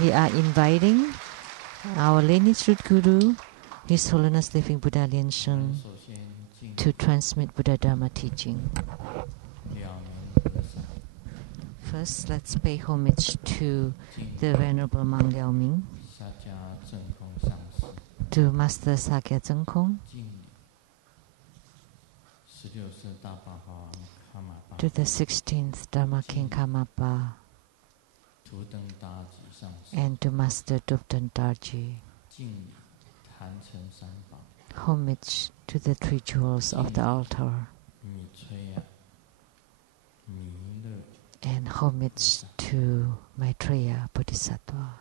we are inviting our lineage root guru, His Holiness Living Buddha LuSheng, to transmit Buddha Dharma teaching. First, let's pay homage to the Venerable Mang Liao Ming, to Master Sakya Zhengkong, to the 16th Dharma King Karmapa, and to Master Dupten Darji. Homage to the three jewels of the altar, and homage to Maitreya Bodhisattva.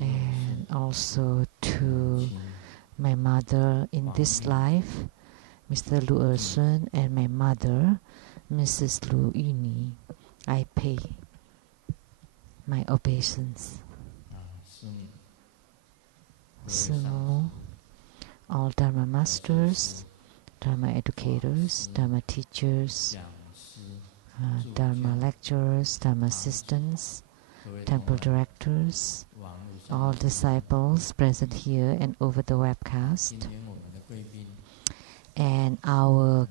And also to my mother in this life, Mr. Lu Ersun, and my mother, Mrs. Lu Yuni, I pay my obeisance. So, all Dharma masters, Dharma educators, Dharma teachers, Dharma lecturers, Dharma assistants, temple directors, all disciples present here and over the webcast, and our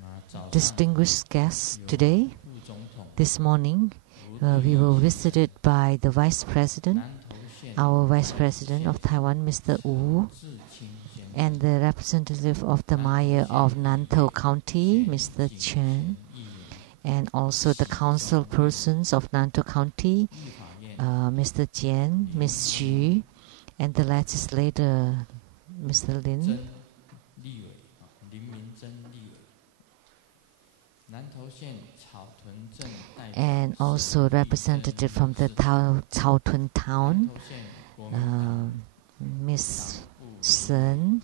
distinguished guests today. This morning, we were visited by the Vice President, our Vice President of Taiwan, Mr. Wu, and the representative of the Mayor of Nantou County, Mr. Chen, and also the council persons of Nantou County, Mr. Jian, Ms. Xu, and the legislator, Mr. Lin. And also representative from the Caotun town, Ms. Sun,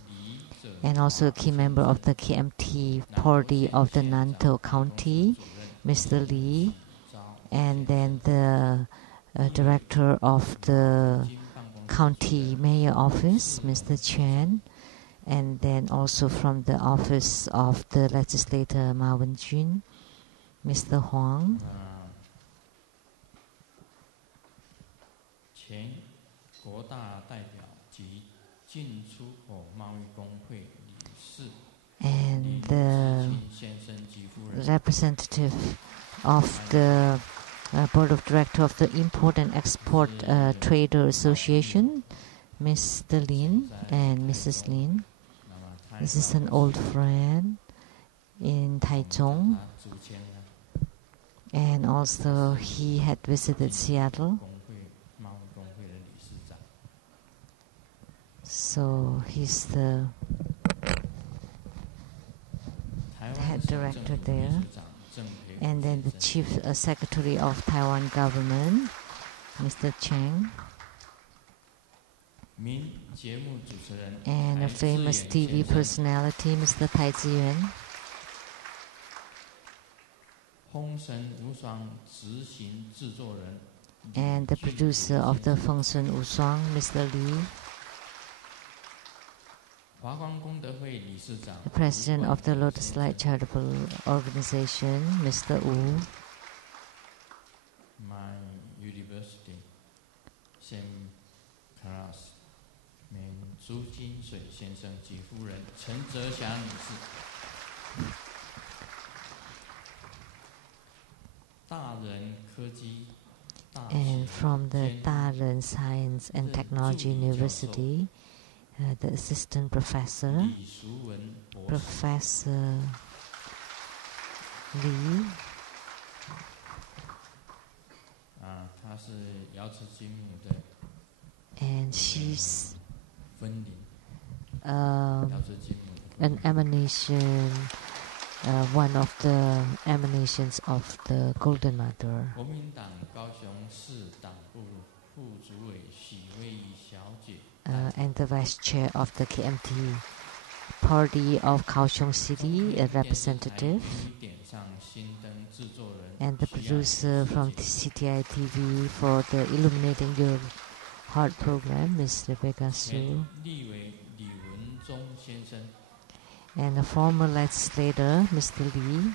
and also a key member of the KMT party of the Nantou County, Mr. Li, and then the director of the county mayor office, Mr. Chen, and then also from the office of the legislator Ma Wenjun, Mr. Huang. And the representative of the Board of Directors of the Import and Export Trader Association, Mr. Lin and Mrs. Lin. This is an old friend in Taichung, and also he had visited Seattle. So he's the head director there. And then the Chief Secretary of Taiwan Government, Mr. Cheng. And a famous TV personality, Mr. Tai Ziyuan. And the producer of the Feng Sun Wushuang, Mr. Li. The president of the Lotus Light Charitable Organization, Mr. Wu. My university, same class, 朱金水先生及夫人陈哲霞女士。And from the Daren Science and Technology University, the assistant professor, Professor Li. And she's an emanation, one of the emanations of the Golden Mother. And the vice chair of the KMT party of Kaohsiung City, a representative, and the producer from CTI TV for the Illuminating Your Heart program, Ms. Rebecca Su. and the former legislator, Mr. Lee.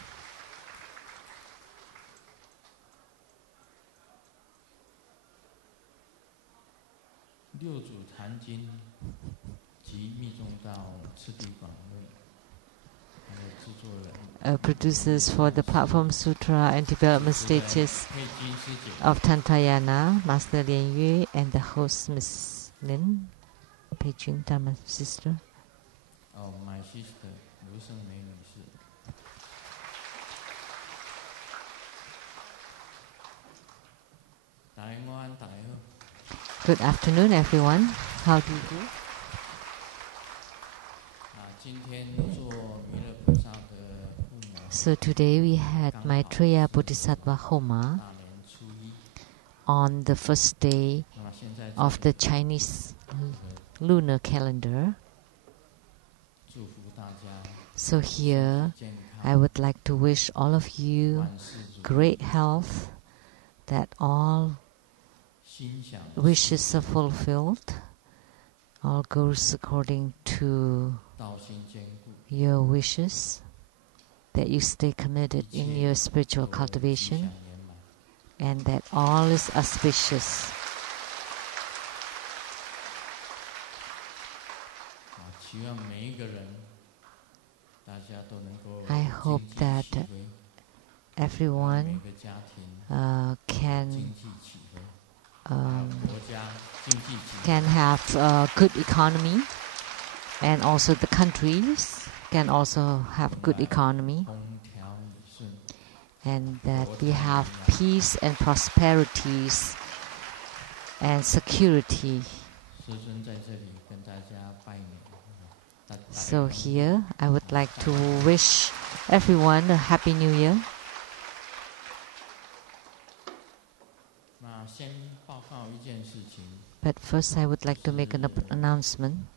Producers for the Platform Sutra and Development Stages of Tantayana, Master Lien Yue, and the host, Miss Lin, Peijun Dharma sister. Oh, my sister, LuSheng-Yen. Good afternoon, everyone. How do you do? So today we had Maitreya Bodhisattva Homa on the first day of the Chinese lunar calendar. So here I would like to wish all of you great health, that all wishes are fulfilled, all goes according to your wishes, that you stay committed in your spiritual cultivation, and that all is auspicious. I hope that everyone can have a good economy, and also the countries can also have good economy, and that we have peace and prosperities and security. So here I would like to wish everyone a Happy New Year. But first I would like to make an announcement.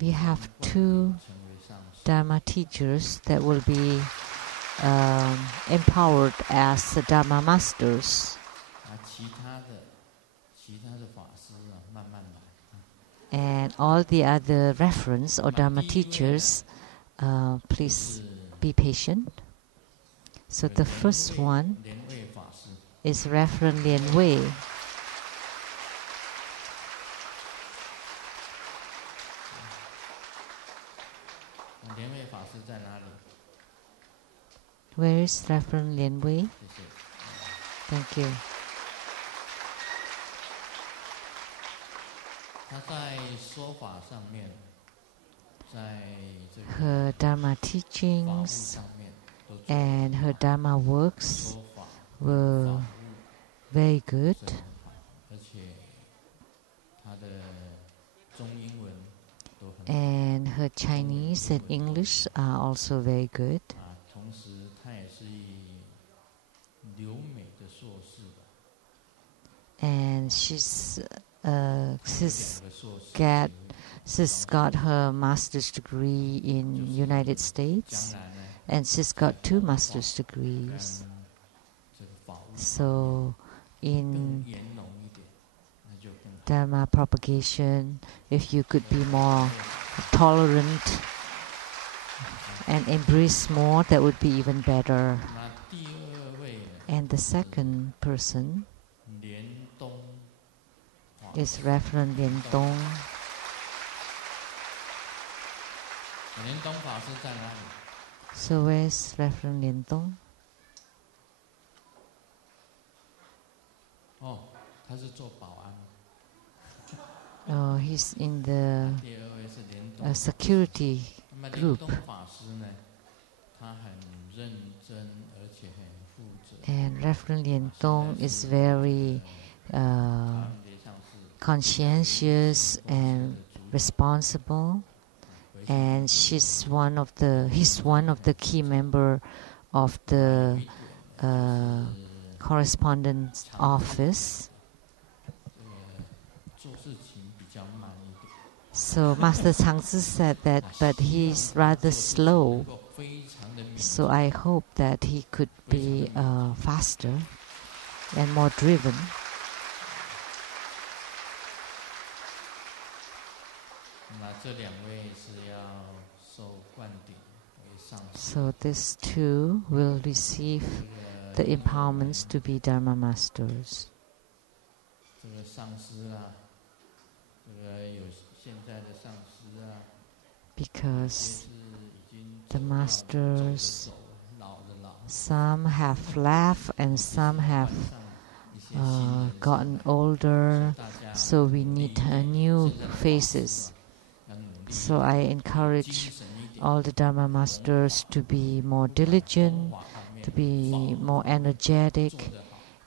We have two Dharma teachers that will be empowered as the Dharma masters. And all the other reference or Dharma teachers, please be patient. So the first one is Reverend Lien Wei. Where is Reverend Lien Wei? Thank you. Her Dharma teachings and her Dharma works were very good. And her Chinese and English are also very good. And she's got her master's degree in United States, and she's got 2 master's degrees. So in Dharma propagation, if you could be more tolerant and embrace more, that would be even better. And the second person is Reverend Lien Dong. So where's Reverend Lien Dong? Oh, he's in the security group. And Reverend Lien Dong is very conscientious and responsible, and he's one of the key member of the correspondence office. So Master Changzi said that, but he's rather slow. So I hope that he could be faster and more driven. So these two will receive the empowerments to be Dharma masters. Because the masters, some have left and some have gotten older, so we need new faces. So I encourage all the Dharma masters to be more diligent, to be more energetic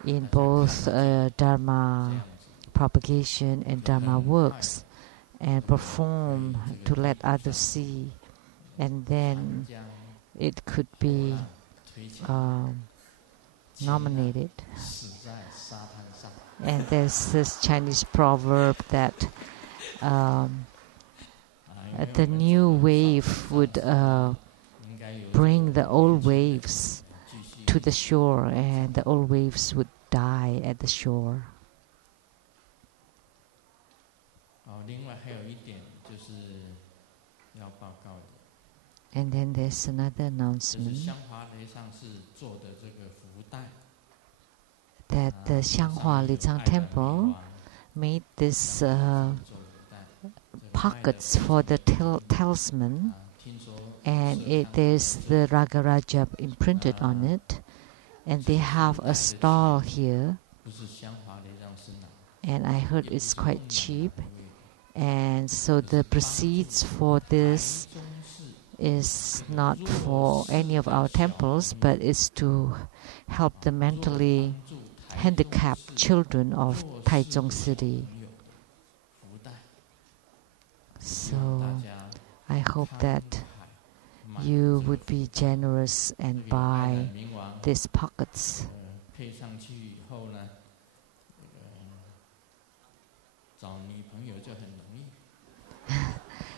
in both Dharma propagation and Dharma works, and perform to let others see, and then it could be nominated. And there's this Chinese proverb that the new wave would bring the old waves to the shore, and the old waves would die at the shore. And then there's another announcement that the Xianghua Lei Tsang temple made this pockets for the talisman, and there's the Ragaraja imprinted on it, and they have a stall here, and I heard it's quite cheap, and so the proceeds for this is not for any of our temples, but it's to help the mentally handicapped children of Taichung City. So I hope that you would be generous and buy these pockets.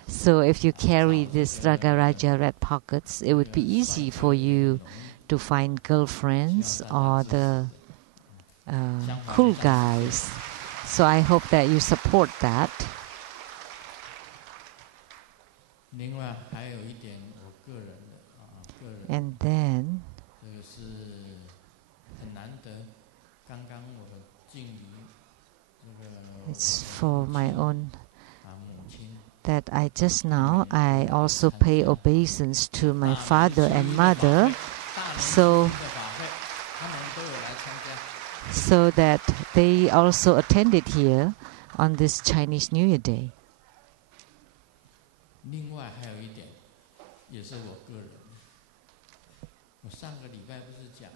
So if you carry this Ragaraja red pockets, it would be easy for you to find girlfriends or the cool guys. So I hope that you support that. And then it's for my own, that I also pay obeisance to my father and mother, so that they also attended here on this Chinese New Year Day.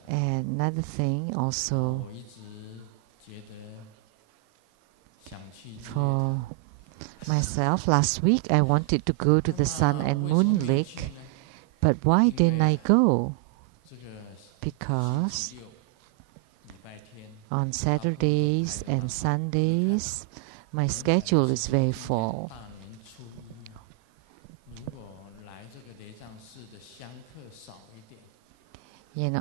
And another thing also for myself, last week I wanted to go to the Sun and Moon Lake, but why didn't I go? Because on Saturdays and Sundays my schedule is very full.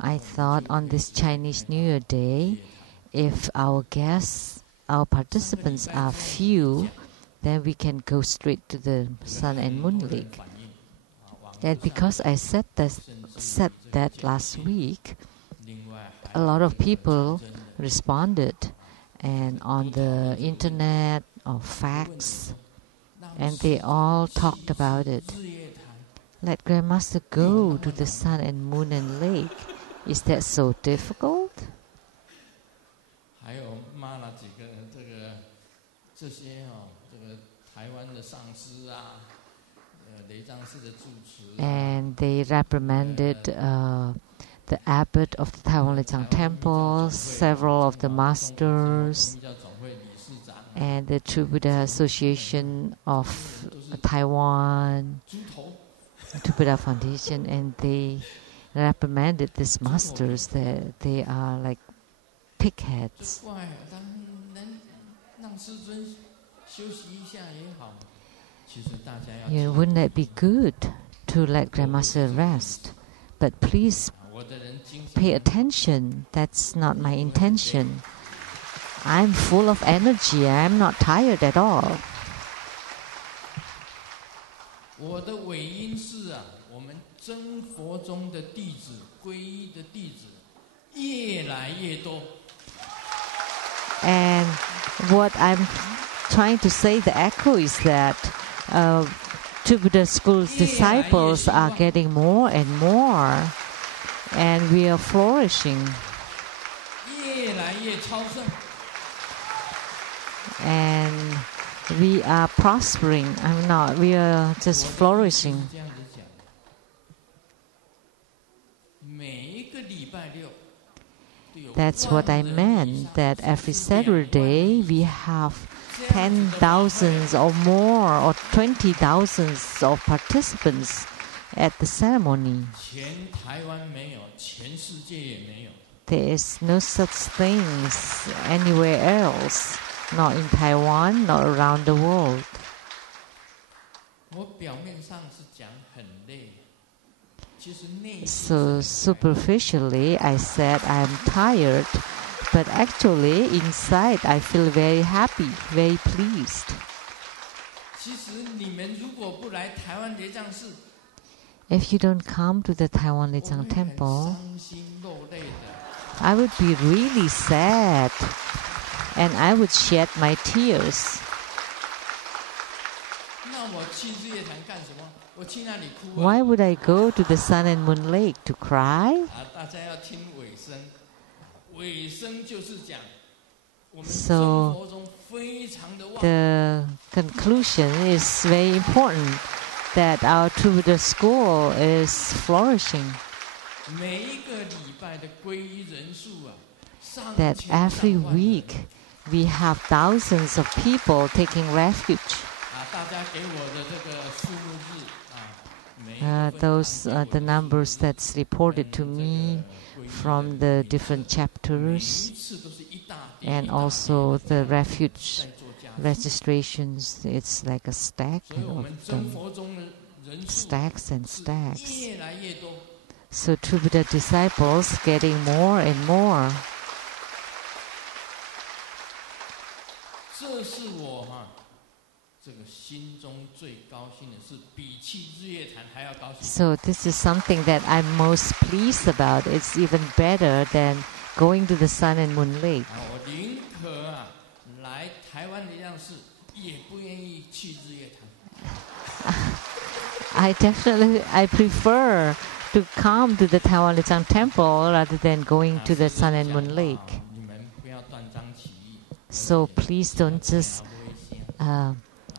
I thought on this Chinese New Year Day, if our participants are few, then we can go straight to the Sun and Moon Lake. And because I said that last week, a lot of people responded, and on the internet or fax, and they all talked about it. Let Grandmaster go to the Sun and Moon and Lake. Is that so difficult? And they reprimanded the abbot of the Taiwan Lei Tsang temple, several of the masters, and the True Buddha Association of Taiwan, True Buddha Foundation, and they reprimanded these masters that they are like pigheads. Wouldn't that be good to let Grandmaster rest? But please pay attention. That's not my intention. I'm full of energy. I'm not tired at all. 我的尾音是啊，我们真佛中的弟子，皈依的弟子越来越多。And what I'm trying to say, the echo is that Two Buddha School's disciples are getting more and more, and we are flourishing. 越来越超胜。 And we are prospering. I'm not. We are just flourishing. 这样子讲，每一个礼拜六。 That's what I meant, that every Saturday we have 10,000 or more or 20,000 of participants at the ceremony. 全台湾没有，全世界也没有。 There is no such things anywhere else, not in Taiwan, not around the world. 我表面上是讲很累。 So superficially, I said I'm tired, but actually inside I feel very happy, very pleased. 其实你们如果不来台湾雷藏寺， If you don't come to the Taiwan Lei Tsang 我会很 temple, 伤心落泪的。 I would be really sad, and I would shed my tears. 那我去日月潭干什么？我去那里哭啊！ Why would I go to the Sun and Moon Lake to cry? 啊，大家要听尾声。尾声就是讲我们 So 生活中非常的旺。 The conclusion is very important, that our True Buddha School is flourishing. 每一个礼拜的皈依人数啊，上 That 千上 every 万人。 week we have thousands of people taking refuge. 啊，大家给我的这个数目字啊，每一个分 Those 堂 are 给 the 我的数目 numbers that's reported to 跟 me 这个皈依 from 人 the 比 different 较，每 chapters, 一次都是一大叠 and 一大叠 also 这 the 样 refuge 在做加持。 registrations. It's like a stack 所以我 of 们真 them, 佛中的人数 stacks and 是 stacks. 越来越多。 So True Buddha disciples getting more and more. 这是我哈，这个心中最高兴的是，比去日月潭还要高兴。 So this is something that I'm most pleased about. It's even better than going to the Sun and Moon Lake. 啊，我宁可啊来台湾雷藏寺，也不愿意去日月潭。 I prefer to come to the Taiwan Lei Tsang temple rather than going to the Sun and Moon Lake. 你们不要断章取义。 So please don't just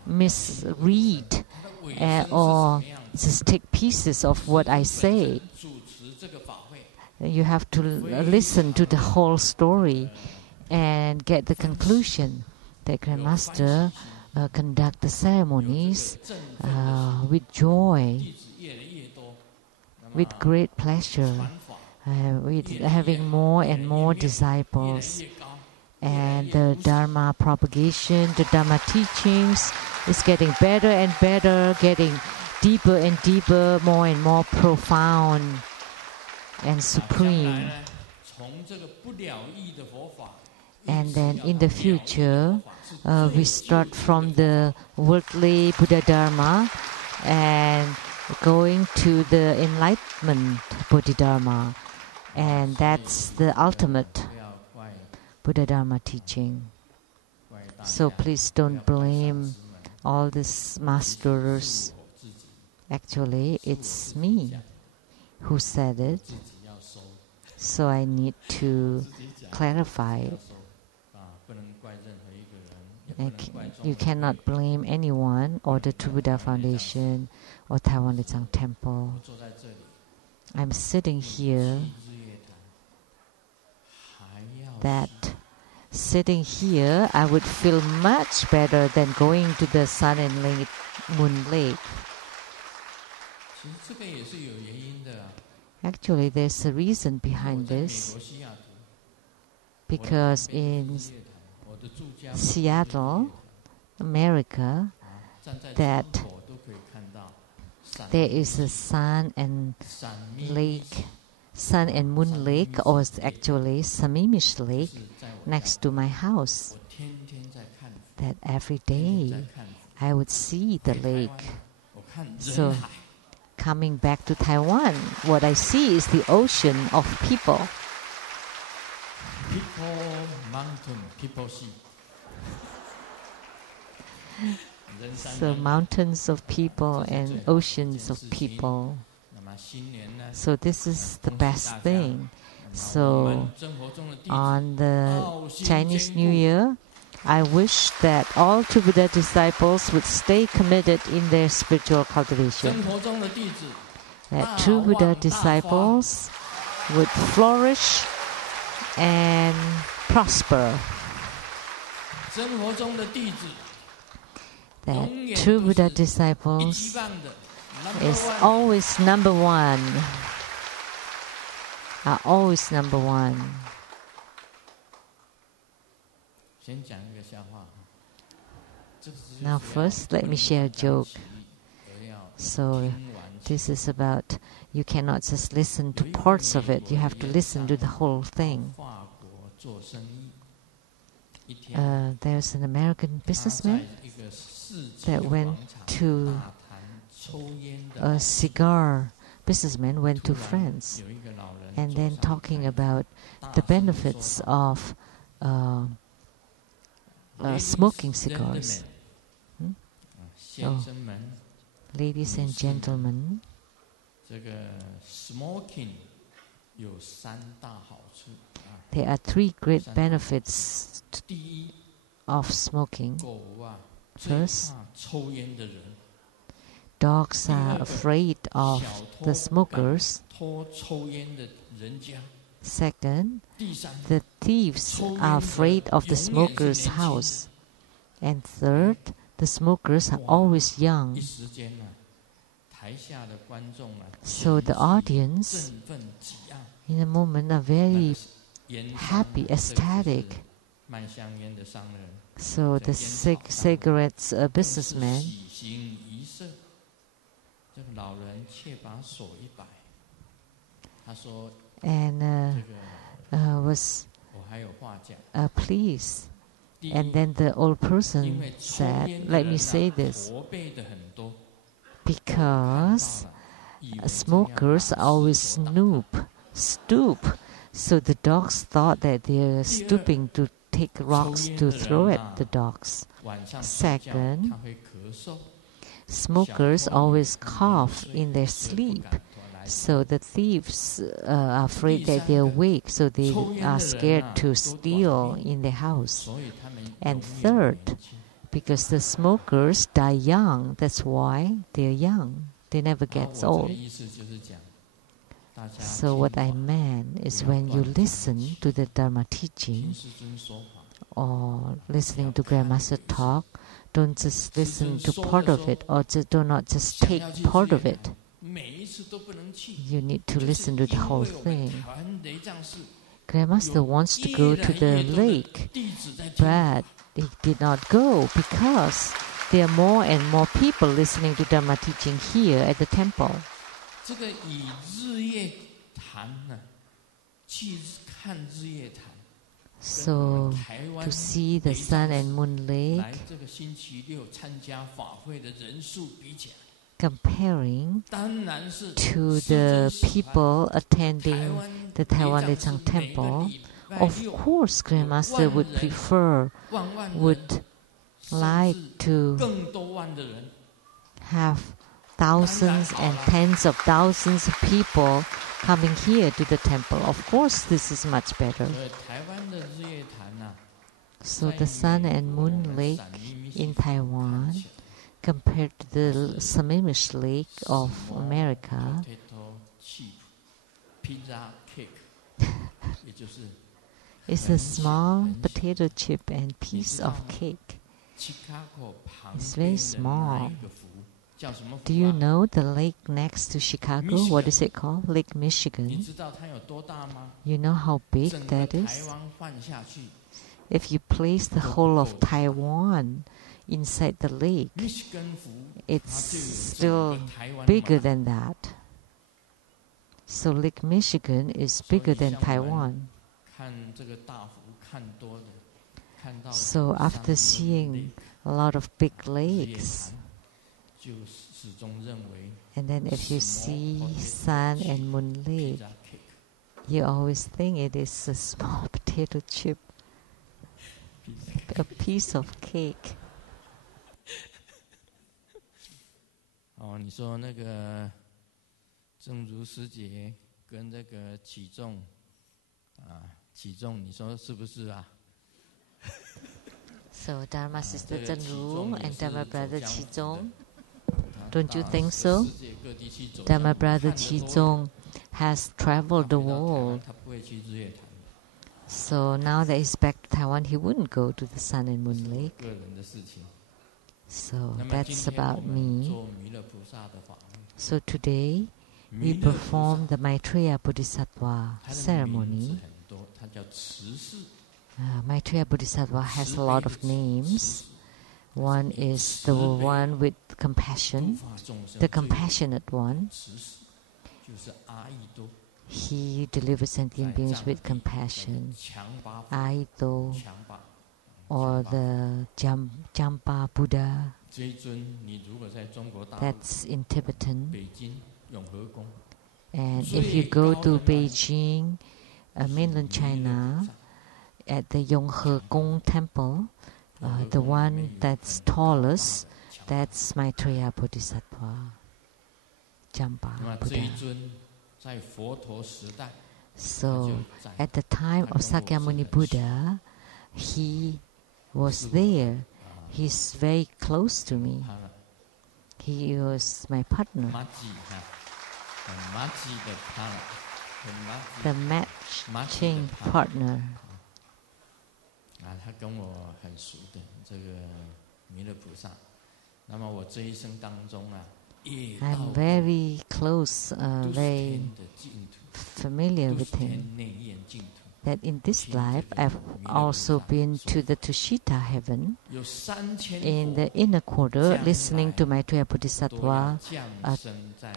misread 它的尾声是什 or 么样子？ just take pieces of what I say. 主持这个法会， You have to listen to the whole story and get the conclusion. The Grand Master conduct the ceremonies 振奋 with joy, 弟子越来越多，那么 with great pleasure, 传法 with having more and more 越来 disciples. 越高。 And the Dharma propagation, the Dharma teachings is getting better and better, getting deeper and deeper, more and more profound and 将 supreme. 来呢，从这个不了义的佛法， And then in the 一直要到了 future, 了义的佛法，是 we 最 start 究竟 from 的 the worldly Buddha Dharma and going to the enlightenment Bodhidharma. And that's the ultimate 不要怪 Buddha Dharma teaching. 怪大 So 家， please 不要 don't 怪上 blame 师们， all these 其实是 masters. 我自己， Actually, 是我 it's 自己 me 讲， who said it. 自己要收， So I need to 自己讲， clarify 要 it. 收啊，不能怪任何一个人，也 I 不能怪 you 众人 cannot blame anyone or the True Buddha Foundation or Taiwan Lei Tsang Temple. 我坐在这里， I'm sitting here 去日月潭，还要 that sitting here I would feel much better than going to the Sun and Moon Lake. 其实这个也是有原因的啊。 Actually, there's a reason 我 behind 在美 this 国西雅图， because 我的旁边 in 是日月潭，我的住家 Seattle, America, 啊，站在 that 窗口都可以看到闪 there is a sun and 闪密密 lake, Sun and Moon Lake, or actually Samimish 是 Lake, 在我家 next to my house. 我天天在看， That every 天天在 day 看。 I would see the 回台湾 lake. 我 So, coming back to Taiwan, what I see is the ocean of people. People mountain, people sea. So mountains of people and oceans of people. So this is the best thing. So on the Chinese New Year, I wish that all true Buddha disciples would stay committed in their spiritual cultivation. That true Buddha disciples would flourish and prosper. That true Buddha disciples is always number one. Are always number one. Now first, let me share a joke. So this is about, you cannot just listen to parts of it. You have to listen to the whole thing. There's an American businessman that went to a cigar businessman went to France, and then talking about the benefits of smoking cigars. Oh, ladies and gentlemen, there are three great benefits of smoking. First, dogs are afraid of the smokers. Second, the thieves are afraid of the smoker's house. And third, the smokers are always young. So the audience in a moment are very happy, ecstatic. So the cigarettes businessman and was pleased. And then the old person said, let me say this, because smokers always stoop. So the dogs thought that they're stooping to take rocks to throw at the dogs. Second, smokers always cough in their sleep. So the thieves are afraid that they're awake, so they are scared to steal in their house. And third, because the smokers die young, that's why they're young. They never get old. So what I meant is, when you listen to the Dharma teaching or listening to Grandmaster talk, don't just listen to part of it, or do not just take part of it. You need to listen to the whole thing. Grandmaster wants to go to the lake, but he did not go because there are more and more people listening to Dharma teaching here at the temple. So, to see the sun and moon lake, comparing to the people attending the Taiwan Lei Tsang temple, of course Grandmaster would prefer, would like to have thousands and tens of thousands of people coming here to the temple. Of course, this is much better. So the sun and moon lake in Taiwan, compared to the Sammamish Lake of America, is a small potato chip and piece of cake. It's very small. Do you know the lake next to Chicago? What is it called? Lake Michigan. You know how big that is? If you place the whole of Taiwan inside the lake, it's still bigger than that. So Lake Michigan is bigger than Taiwan. So after seeing a lot of big lakes, And then if you see sun and moon lake, you always think it is a small potato chip, a piece of cake. 哦，你说那个正如师姐跟这个起重啊，起重，你说是不是啊？ So Dharma sister Zhenru and Dharma brother Qizong, don't you think so? Dharma brother Qizong has traveled the world. So now that he's back to Taiwan, he wouldn't go to the Sun and Moon Lake. So that's about me. So today we perform the Maitreya Bodhisattva ceremony. Maitreya Bodhisattva has a lot of names. One is the one with compassion, the compassionate one. He delivers sentient beings with compassion. Aito, or the Jampa Buddha. That's in Tibetan. And if you go to Beijing, mainland China, at the Yonghe Gong Temple, the one that's tallest, that's Maitreya Bodhisattva, Jampa Buddha. So, at the time of Sakyamuni Buddha, he was there. He's very close to me. He was my partner. The matching partner. I'm very close, very familiar with him. That in this life, I've also been to the Tushita heaven, in the inner quarter, listening to Maitreya Bodhisattva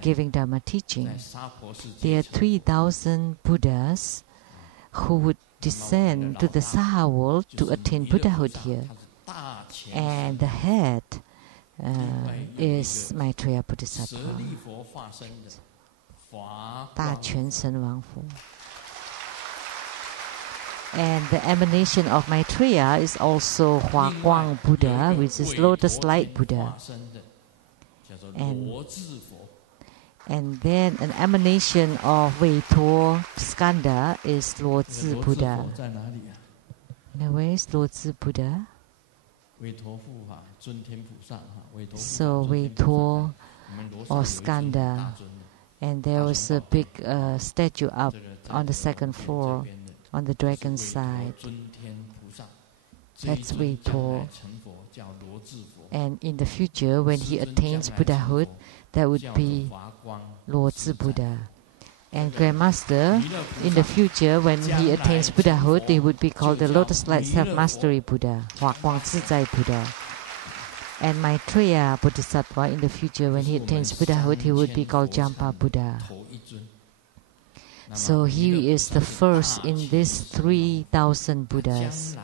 giving Dharma teaching. There are 3,000 Buddhas who would descend to the Saha world to attain Buddhahood here. And the head is Maitreya Bodhisattva, Da Quan Shen Wang Fu. And the emanation of Maitreya is also Hua Guang Buddha, which is Lotus Light Buddha. And then an emanation of Wei To Skanda is Luo Zi Buddha. Now where is Luo Zi Buddha? So Wei To or Skanda. And there was a big statue up on the second floor, on the dragon side. That's Wei To. And in the future, when he attains Buddhahood, that would be Luo Zi Buddha. And Grandmaster, in the future, when he attains Buddhahood, he would be called the Lotus Light Self-Mastery Buddha, Hua Guang Zizai Buddha. And Maitreya Bodhisattva, in the future, when he attains Buddhahood, he would be called Jampa Buddha. So he is the first in these 3,000 Buddhas,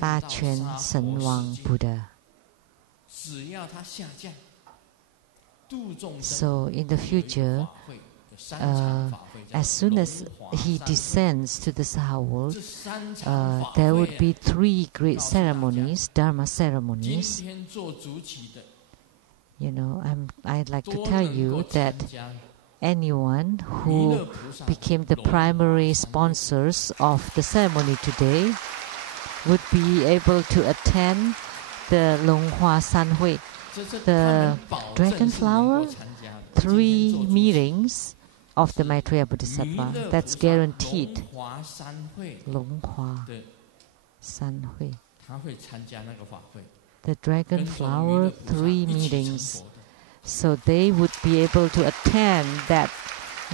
Da Quan Shen Wang Buddha. So in the future, as soon as he descends to the Saha world, there would be 3 great ceremonies, Dharma ceremonies. You know, I'd like to tell you that anyone who became the primary sponsors of the ceremony today would be able to attend the Longhua Sanhui, the dragon flower, 3 meetings of the Maitreya Bodhisattva. That's guaranteed. Longhua Sanhui. The dragon flower, 3 meetings. So they would be able to attend that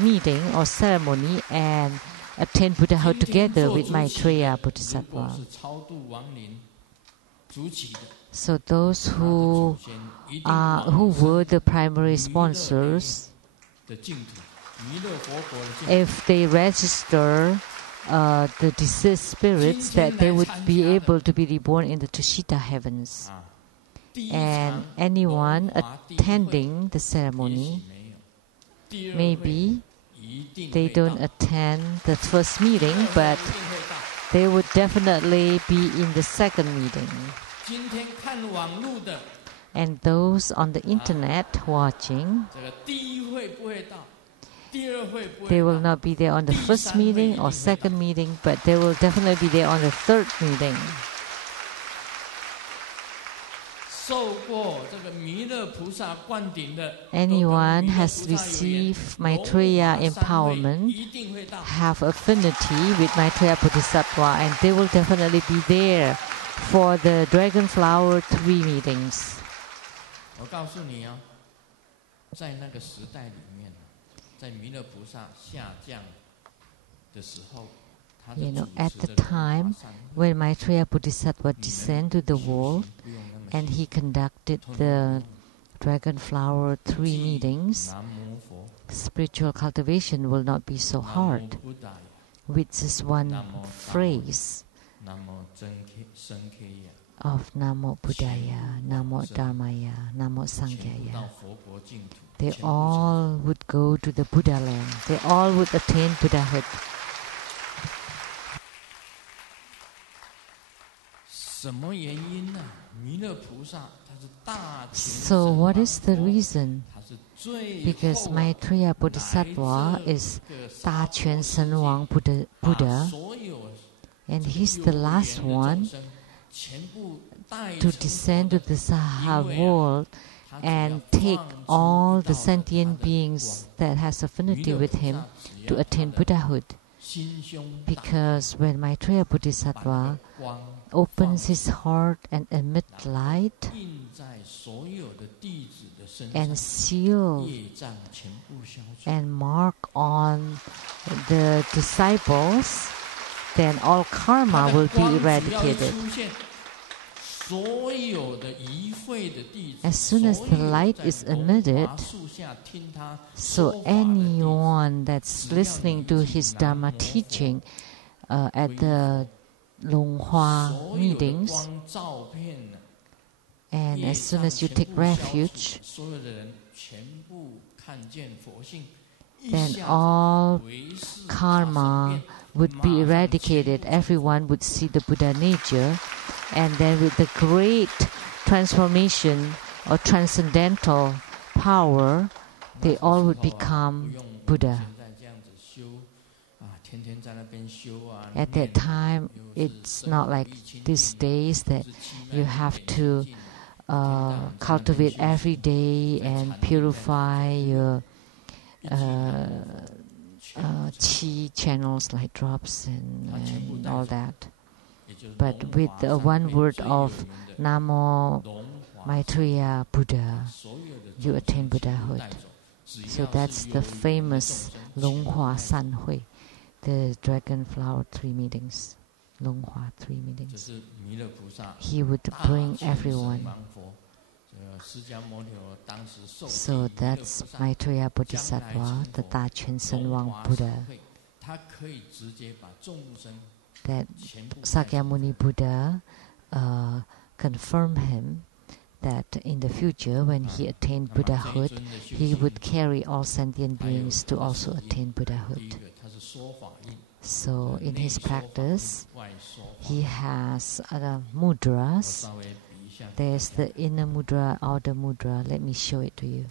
meeting or ceremony and attain Buddhahood together with Maitreya Bodhisattva. So those who were the primary sponsors, if they register the deceased spirits, that they would be able to be reborn in the Tushita heavens. and anyone attending the ceremony, maybe they don't attend the first meeting, but they would definitely be in the second meeting. And those on the internet watching, they will not be there on the first meeting or second meeting, but they will definitely be there on the third meeting. Anyone has received Maitreya empowerment, have affinity with Maitreya Bodhisattva, and they will definitely be there for the Dragon Flower 3 meetings. At the time when Maitreya Bodhisattva descended to the world and he conducted the Dragon Flower 3 meetings, spiritual cultivation will not be so hard. With just one phrase of Namo Buddhaya, Namo Dharmaya, Namo Sanghaya, they all would go to the Buddha land. They all would attain Buddhahood. So what is the reason? Because Maitreya Bodhisattva is Da Quan Sen Wang Buddha, and he's the last one to descend to the Saha world and take all the sentient beings that has affinity with him to attain Buddhahood. Because when Maitreya Bodhisattva opens his heart and emits light and seal and mark on the disciples, then all karma will be eradicated. As soon as the light is emitted, so anyone that's listening to his Dharma teaching at the Longhua meetings, and as soon as you take refuge, then all karma would be eradicated. Everyone would see the Buddha nature, and then with the great transformation or transcendental power, they all would become Buddha. At that time, it's not like these days that you have to cultivate every day and purify your chi channels like drops and all that. But with the one word of Namo Maitreya Buddha, you attain Buddhahood. So that's the famous Longhua San Hui, the Dragon Flower 3 meetings, Longhua 3 meetings. He would bring everyone. So that's Maitreya Bodhisattva, the Da Quan Sen Wang Buddha. That Sakyamuni Buddha confirmed him that in the future, when he attained Buddhahood, he would carry all sentient beings to also attain Buddhahood. So in his practice, he has mudras. There's the inner mudra, outer mudra. Let me show it to you.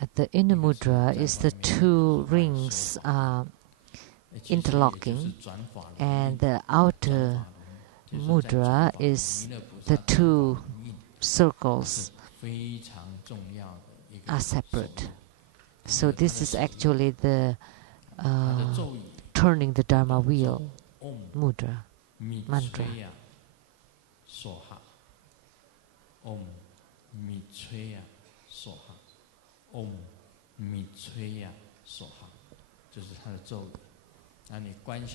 At the inner mudra is the two rings interlocking, and the outer mudra is the two circles are separate. So this is actually the turning the Dharma wheel mudra, mantra. Om Mitreya Soha. Om Mitreya Soha. 就是它的咒语。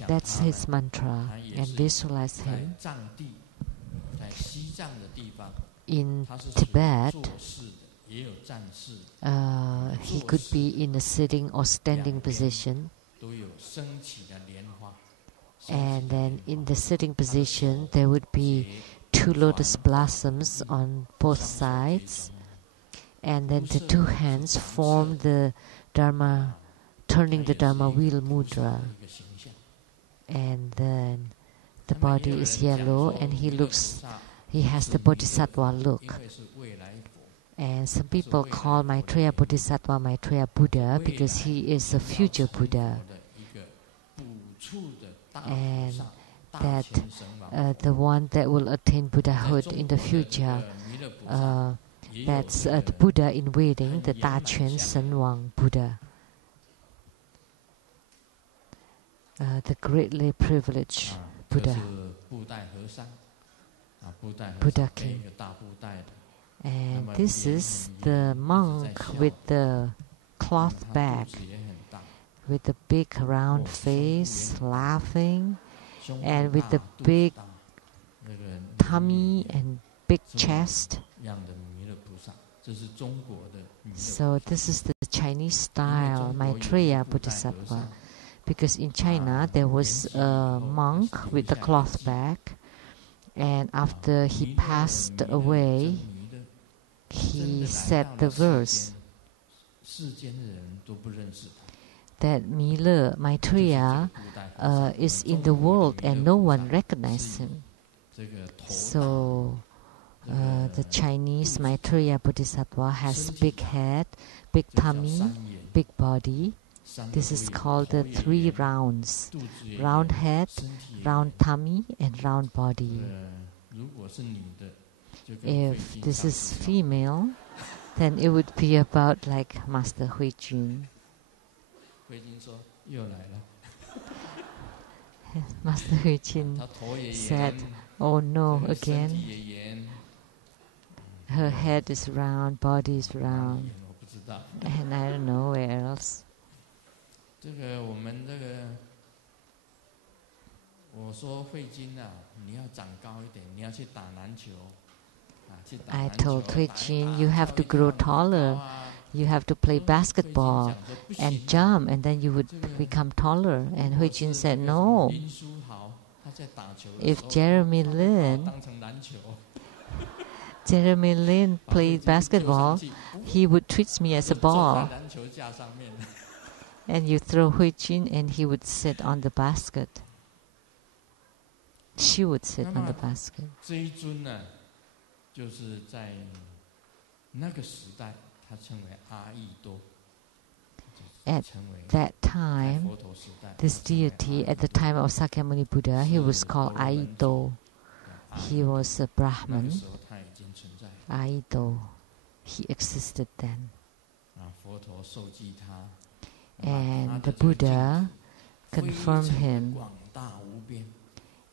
That's his mantra. And visualize him. In Tibet, he could be in a sitting or standing position. And then in the sitting position, there would be 2 lotus blossoms on both sides. And then the 2 hands form the Dharma, turning the Dharma wheel mudra. And then the body is yellow, and he has the Bodhisattva look. And some people call Maitreya Bodhisattva Maitreya Buddha because he is a future Buddha. And that the one that will attain Buddhahood in the future, that's the Buddha in waiting, the Da Quan Shen Wang Buddha. The greatly privileged Buddha. Buddha King. And this is the monk with the cloth bag, with the big round face, laughing, and with the big tummy and big chest. So this is the Chinese style Maitreya Bodhisattva. Because in China there was a monk with a cloth bag, and after he passed away, he said the verse that Maitreya is in the world and no one recognizes him. So the Chinese Maitreya Bodhisattva has big head, big tummy, big body. This is called the 3 rounds: round head, round tummy, and round body. If this is female, then it would be about like Master Hui Jun. Master Hui Jun said, "Oh no, again. Her head is round, body is round, and I don't know where else." 这个我们这个，我说慧金啊，你要长高一点，你要去打篮球，去打篮球。 I told Hui Jin, you have to grow taller, you have to play basketball and jump, and then you would become taller. And Hui Jin said, no. If Jeremy Lin played basketball, he would treat me as a ball. And you throw Hui Jin and he would sit on the basket. She would sit on the basket. At that time, this deity, at the time of Sakyamuni Buddha, he was called Aido. He was a Brahman. Aido. He existed then. And the Buddha confirmed him,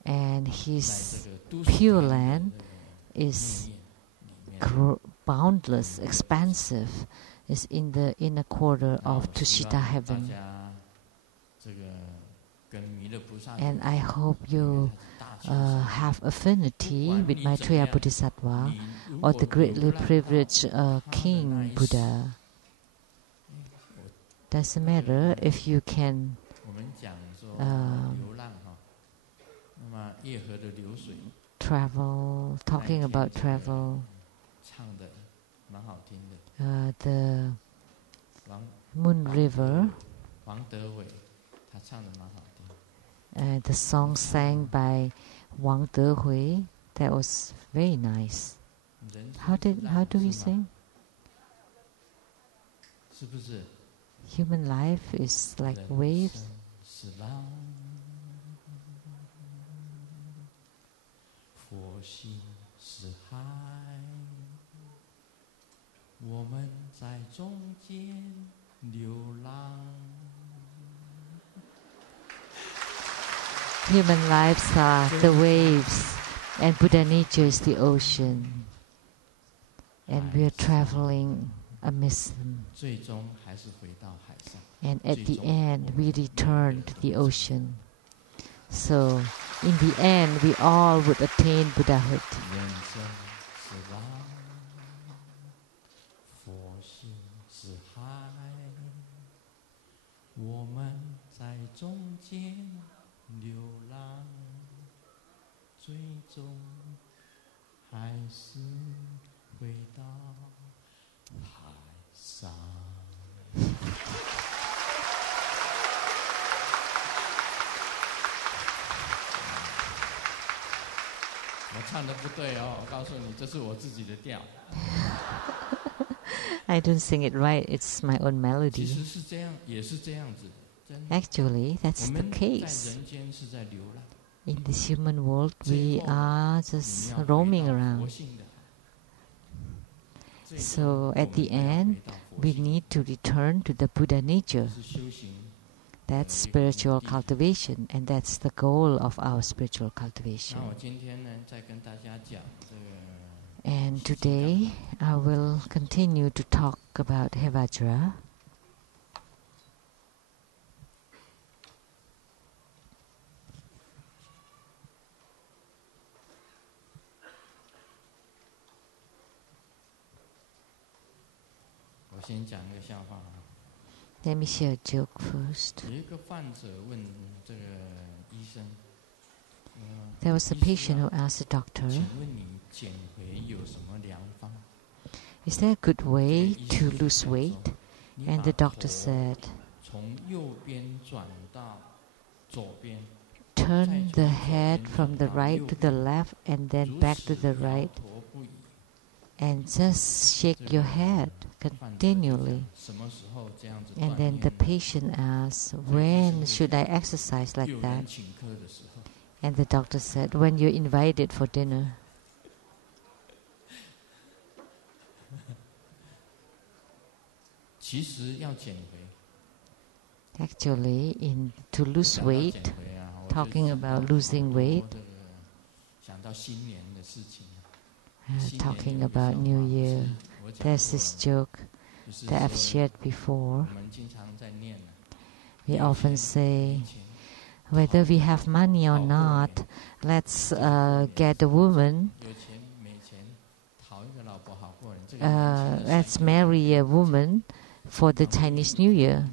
and his Pure Land is boundless, expansive, is in the inner quarter of Tushita heaven. And I hope you have affinity with Maitreya Bodhisattva or the greatly privileged King Buddha. Doesn't matter if you can travel, talking about travel, the Moon River, the song sang by Wang Dehui, that was very nice. How do we sing? Human life is like waves. Human lives are the waves, and Buddha nature is the ocean, and we are traveling amidst them. And at the end, we return to the ocean. So, in the end, we all would attain Buddhahood. I don't sing it right, it's my own melody. Actually, that's the case. In this human world, we are just roaming around. So at the end, we need to return to the Buddha nature. That's spiritual cultivation, and that's the goal of our spiritual cultivation. And today, I will continue to talk about Hevajra. Let me share a joke first. There was a patient who asked the doctor, "Is there a good way to lose weight?" And the doctor said, "Turn the head from the right to the left and then back to the right, and just shake your head continually." And then the patient asked, "When should I exercise like that?" And the doctor said, "When you're invited for dinner." Actually, to lose weight, talking about losing weight, talking about New Year, there's this joke that I've shared before. We often say, whether we have money or not, let's get a woman, let's marry a woman for the Chinese New Year.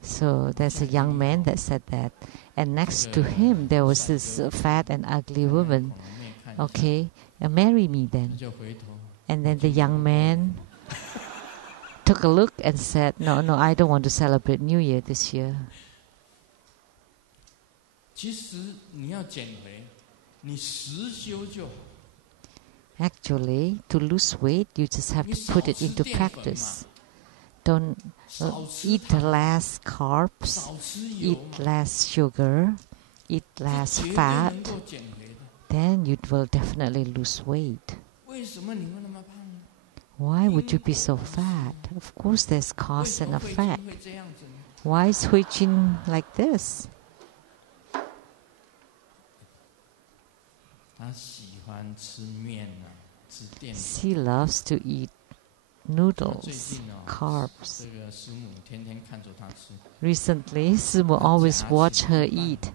So there's a young man that said that. And next to him, there was this fat and ugly woman. "Okay, marry me then." And then the young man took a look and said, no, I don't want to celebrate New Year this year. Actually, to lose weight, you just have to put it into practice. Don't eat less carbs, eat less sugar, eat less fat. Then you will definitely lose weight. Why would you be so fat? Of course, there's cause and effect. Why is Hui Jin like this? She loves to eat noodles, carbs. Recently, Simu always watched her eat.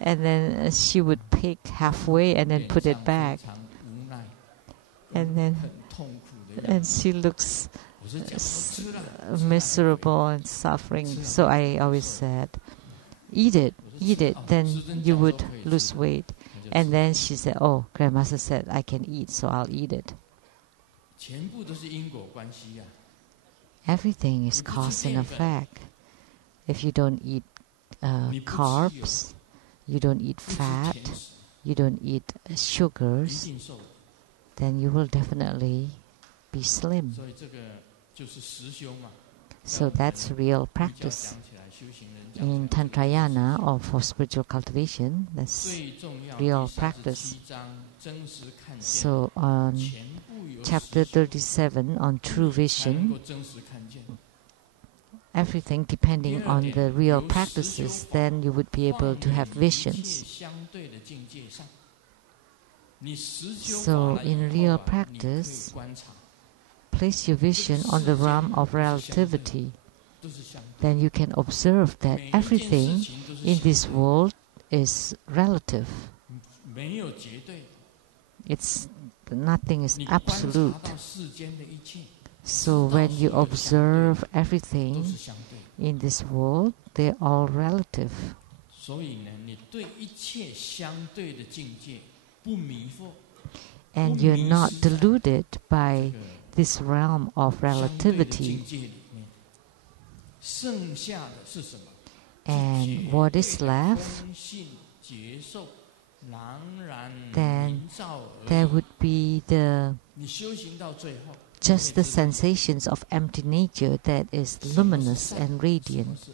And then she would pick halfway and then put it back. And she looks miserable and suffering. So I always said, eat it, then you would lose weight. And then she said, "Oh, Grandmaster said I can eat, so I'll eat it." Everything is cause and effect. If you don't eat carbs, you don't eat fat, you don't eat sugars, then you will definitely be slim. So that's real practice. In Tantrayana, or for spiritual cultivation, that's real practice. So on chapter 37 on true vision, everything depending on the real practices, then you would be able to have visions. So in real practice, place your vision on the realm of relativity. then you can observe that everything in this world is relative. Nothing is absolute. So when you observe everything in this world, they're all relative. And you're not deluded by this realm of relativity. And what is left? Then there would be just the sensations of empty nature that is luminous and radiant.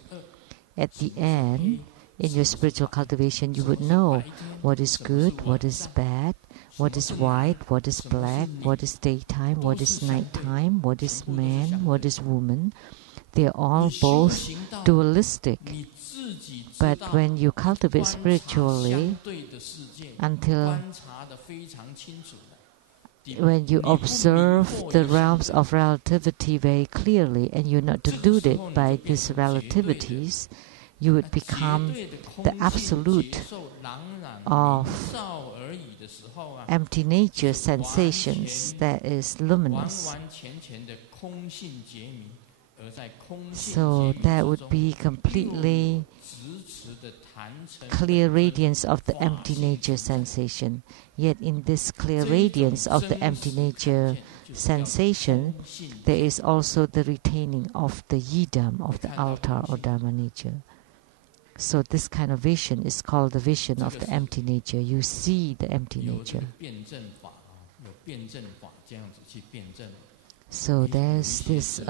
At the end, in your spiritual cultivation, you would know what is good, what is bad, what is white, what is black, what is daytime, what is nighttime, what is man, what is woman. They are all both dualistic. But when you cultivate spiritually, when you observe the realms of relativity very clearly and you're not deluded by these relativities, you would become the absolute of empty nature sensations that is luminous. So that would be completely clear radiance of the empty nature sensation. Yet in this clear radiance of the empty nature sensation, there is also the retaining of the yidam of the altar or dharma nature. So this kind of vision is called the vision of the empty nature. You see the empty nature. So there's this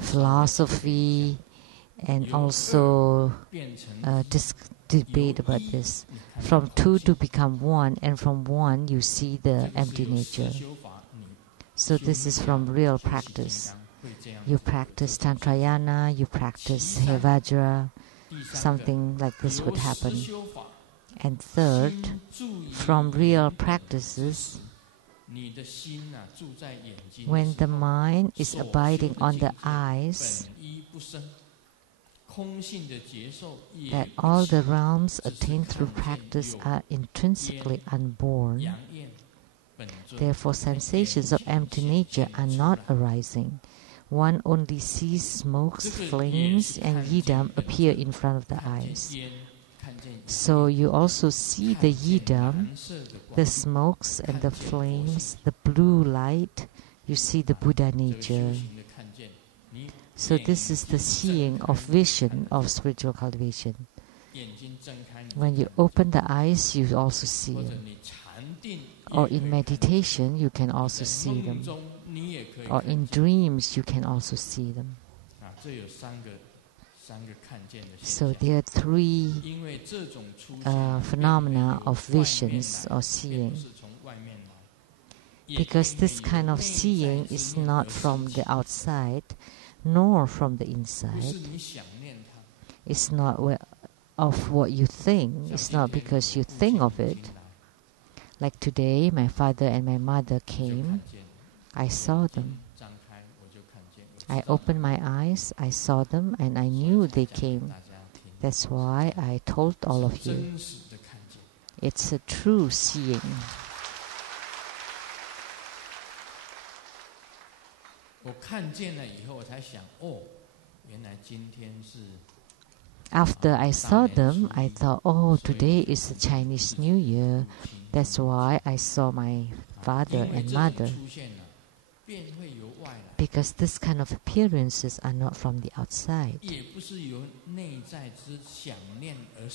philosophy and also debate about this. From two to become one, and from one you see the empty nature. So this is from real practice. You practice Tantrayana, you practice Hevajra, something like this would happen. And third, from real practices, when the mind is abiding on the eyes, that all the realms attained through practice are intrinsically unborn. Therefore, sensations of empty nature are not arising. One only sees smokes, flames, and yidam appear in front of the eyes. So you also see the yidam, the smokes and the flames, the blue light. You see the Buddha nature. So this is the seeing of vision of spiritual cultivation. When you open the eyes, you also see them. Or in meditation, you can also see them. Or in dreams, you can also see them. So there are three phenomena of visions or seeing. Because this kind of seeing is not from the outside, nor from the inside. It's not of what you think. It's not because you think of it. Like today, my father and my mother came. I saw them. I opened my eyes, I saw them, and I knew they came. That's why I told all of you. It's a true seeing. After I saw them, I thought, oh, today is the Chinese New Year. That's why I saw my father and mother. Because this kind of appearances are not from the outside.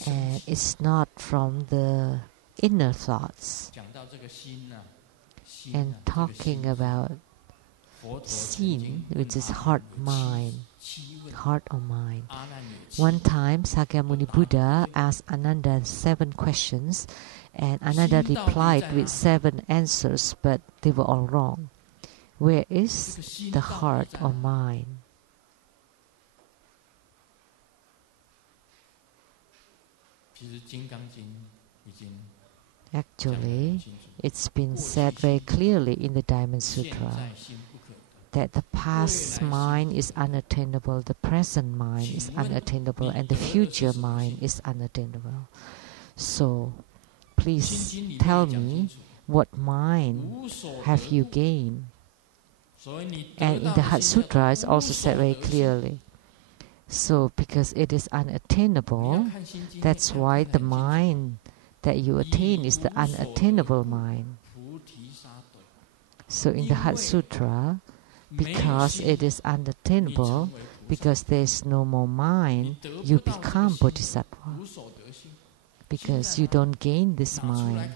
And it's not from the inner thoughts. And talking about seen, which is heart or mind. One time, Sakyamuni Buddha asked Ananda 7 questions, and Ananda replied with 7 answers, but they were all wrong. Where is the heart or mind? Actually, it's been said very clearly in the Diamond Sutra. that the past mind is unattainable, the present mind is unattainable, and the future mind is unattainable. So, please tell me, what mind have you gained? And in the Heart Sutra, it's also said very clearly. So, because it is unattainable, that's why the mind that you attain is the unattainable mind. So, in the Heart Sutra, because it is unattainable, because there is no more mind, you become Bodhisattva. Because you don't gain this mind.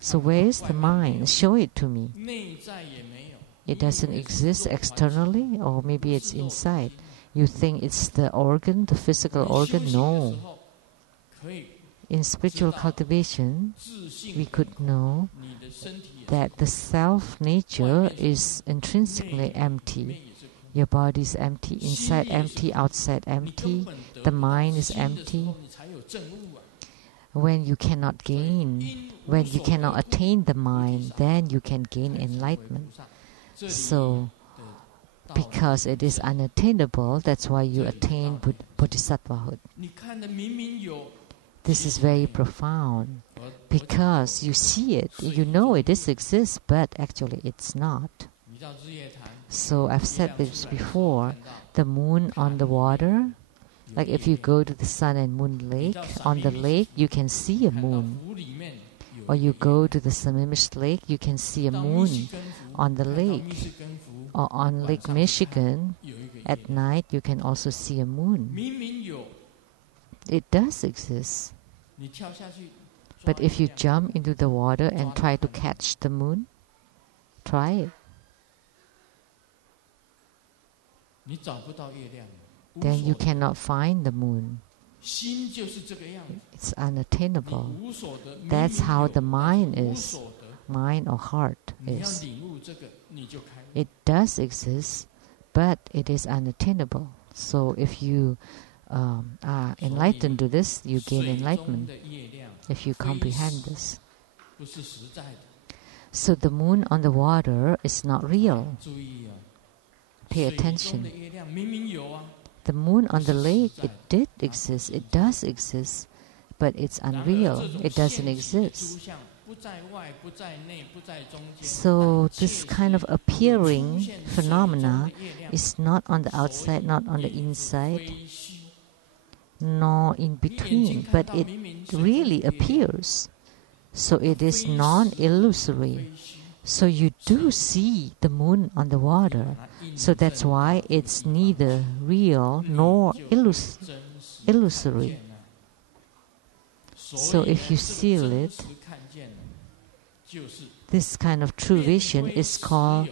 So, where is the mind? Show it to me. It doesn't exist externally, or maybe it's inside. You think it's the organ, the physical organ? No. In spiritual cultivation, we could know that the self nature is intrinsically empty. Your body is empty, inside empty, outside empty. The mind is empty. When you cannot gain, when you cannot attain the mind, then you can gain enlightenment. So, because it is unattainable, that's why you attain bodhisattvahood. This is very profound, because you see it, you know it exists, but actually it's not. So I've said this before, the moon on the water, like if you go to the Sun and Moon Lake, on the lake you can see a moon. Or you go to the Sammamish Lake, you can see a moon on the lake. Or on Lake Michigan, at night you can also see a moon. It does exist. But if you jump into the water and try to catch the moon, try it. Then you cannot find the moon. It's unattainable. That's how the mind is. Mind or heart is. It does exist, but it is unattainable. So if you are enlightened to this, you gain enlightenment. If you comprehend this. So the moon on the water is not real. Pay attention. The moon on the lake, it did exist, it does exist, but it's unreal, it doesn't exist. So this kind of appearing phenomena is not on the outside, not on the inside, nor in between, but it really appears. So it is non-illusory. So you do see the moon on the water. So that's why it's neither real nor illusory. So if you seal it, this kind of true vision is called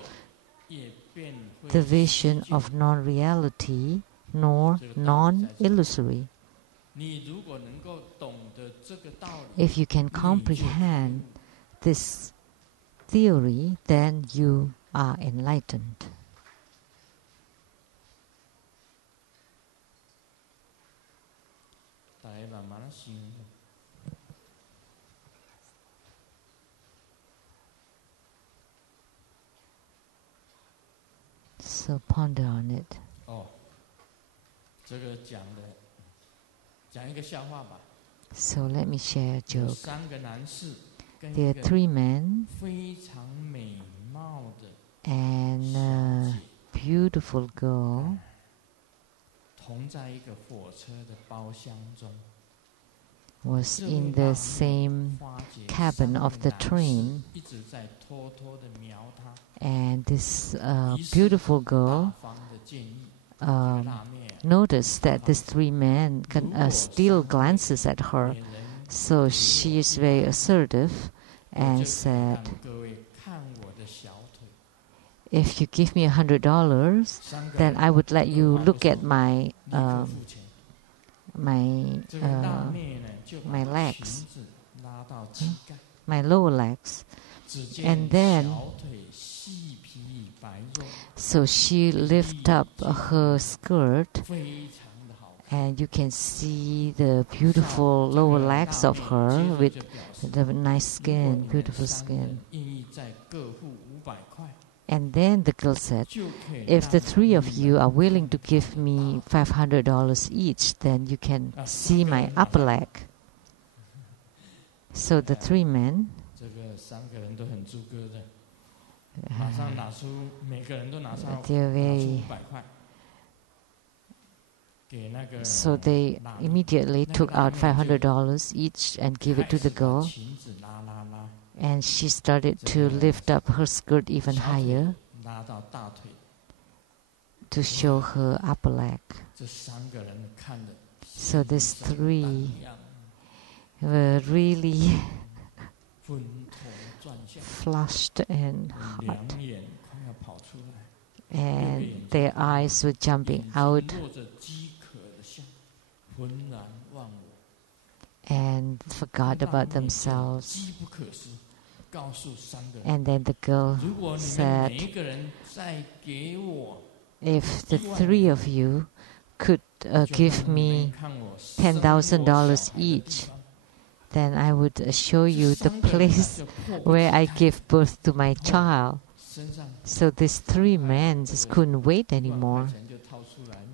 the vision of non-reality nor non-illusory. If you can comprehend this theory, then you are enlightened. So ponder on it. So let me share a joke. There are three men and a beautiful girl was in the same cabin of the train, and this beautiful girl noticed that these three men still glances at her. So she is very assertive and said, if you give me $100, then I would let you look at my legs, my lower legs. And then, so she lifted up her skirt, and you can see the beautiful lower legs of her with the nice skin, beautiful skin. And then the girl said, if the three of you are willing to give me $500 each, then you can see my upper leg. So the three men, they're very... So they immediately took out $500 each and gave it to the girl. And she started to lift up her skirt even higher to show her upper leg. So these three were really flushed and hot, and their eyes were jumping out and forgot about themselves. And then the girl said, if the three of you could give me $10,000 each, then I would show you the place where I gave birth to my child. So these three men just couldn't wait anymore.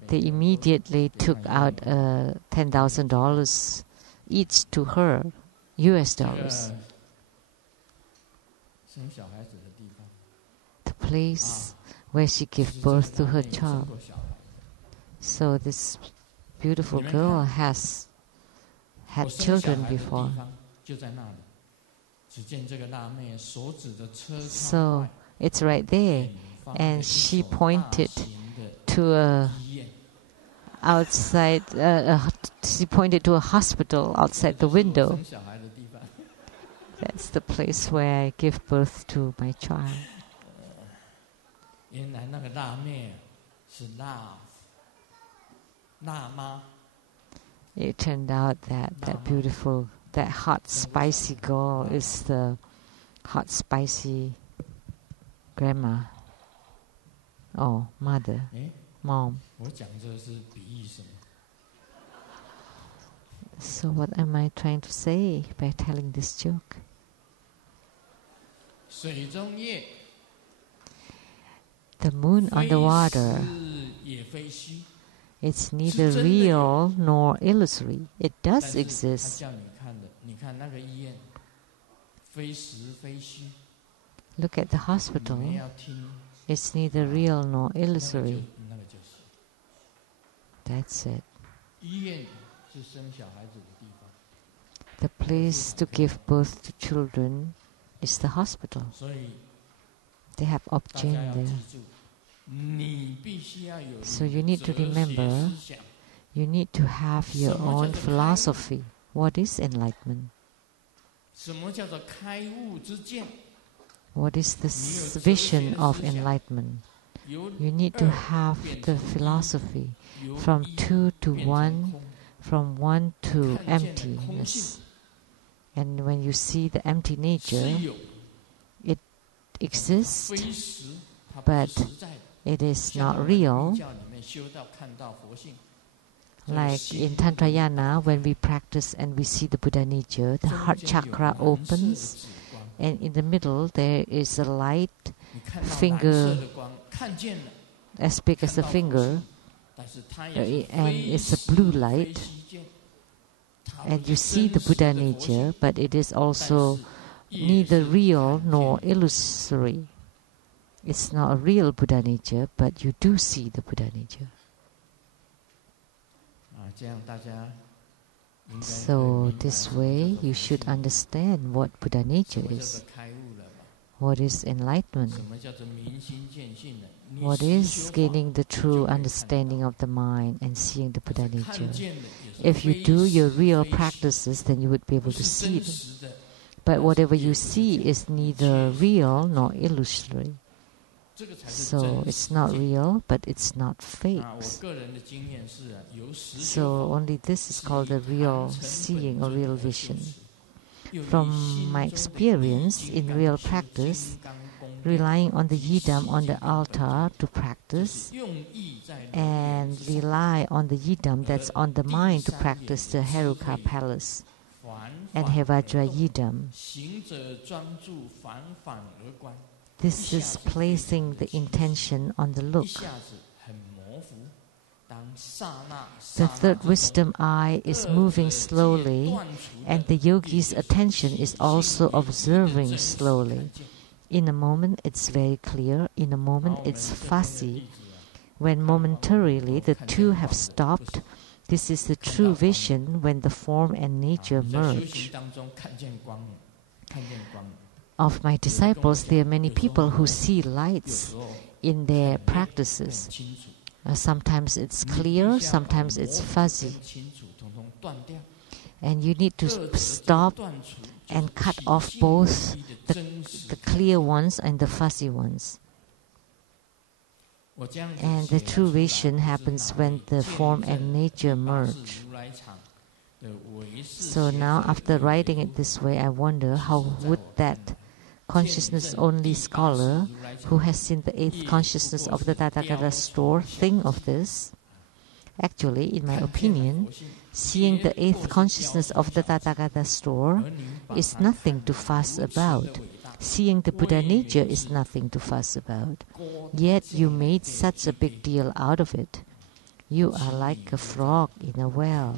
They immediately took out $10,000 each to her, US dollars. The place where she gave birth to her child. So this beautiful girl has had children before. So it's right there, and she pointed to a outside. She pointed to a hospital outside the window. That's the place where I give birth to my child. It turned out that that hot, spicy girl is the hot, spicy grandma. Oh, mother, mom. So what am I trying to say by telling this joke? The moon on the water, it's neither real nor illusory. It does exist. Look at the hospital. It's neither real nor illusory. That's it. The place to give birth to children is the hospital. They have object there. So you need to remember, you need to have your own philosophy. What is enlightenment? What is this vision of enlightenment? You need to have the philosophy from two to one, from one to emptiness. And when you see the empty nature, it exists, but it is not real. Like in Tantrayana, when we practice and we see the Buddha nature, the heart chakra opens, and in the middle there is a light finger, as big as a finger, and it's a blue light. And you see the Buddha nature, but it is also neither real nor illusory. It's not a real Buddha nature, but you do see the Buddha nature. So this way you should understand what Buddha nature is. What is enlightenment? What is gaining the true understanding of the mind and seeing the Buddha nature? If you do your real practices, then you would be able to see them. But whatever you see is neither real nor illusory. So it's not real, but it's not fake. So only this is called a real seeing or real vision. From my experience in real practice, relying on the yidam on the altar to practice, and rely on the yidam that's on the mind to practice the Heruka palace, and Hevajra yidam. This is placing the intention on the look. The third wisdom eye is moving slowly, and the yogi's attention is also observing slowly. In a moment it's very clear, in a moment it's fuzzy. When momentarily the two have stopped, this is the true vision when the form and nature merge. Of my disciples, there are many people who see lights in their practices. Sometimes it's clear, sometimes it's fuzzy. And you need to stop and cut off both the clear ones and the fuzzy ones. And the true vision happens when the form and nature merge. So now, after writing it this way, I wonder how would that consciousness-only scholar who has seen the eighth consciousness of the Tathagata store think of this? Actually, in my opinion, seeing the eighth consciousness of the Tathagata store is nothing to fuss about. Seeing the Buddha nature is nothing to fuss about. Yet you made such a big deal out of it. You are like a frog in a well.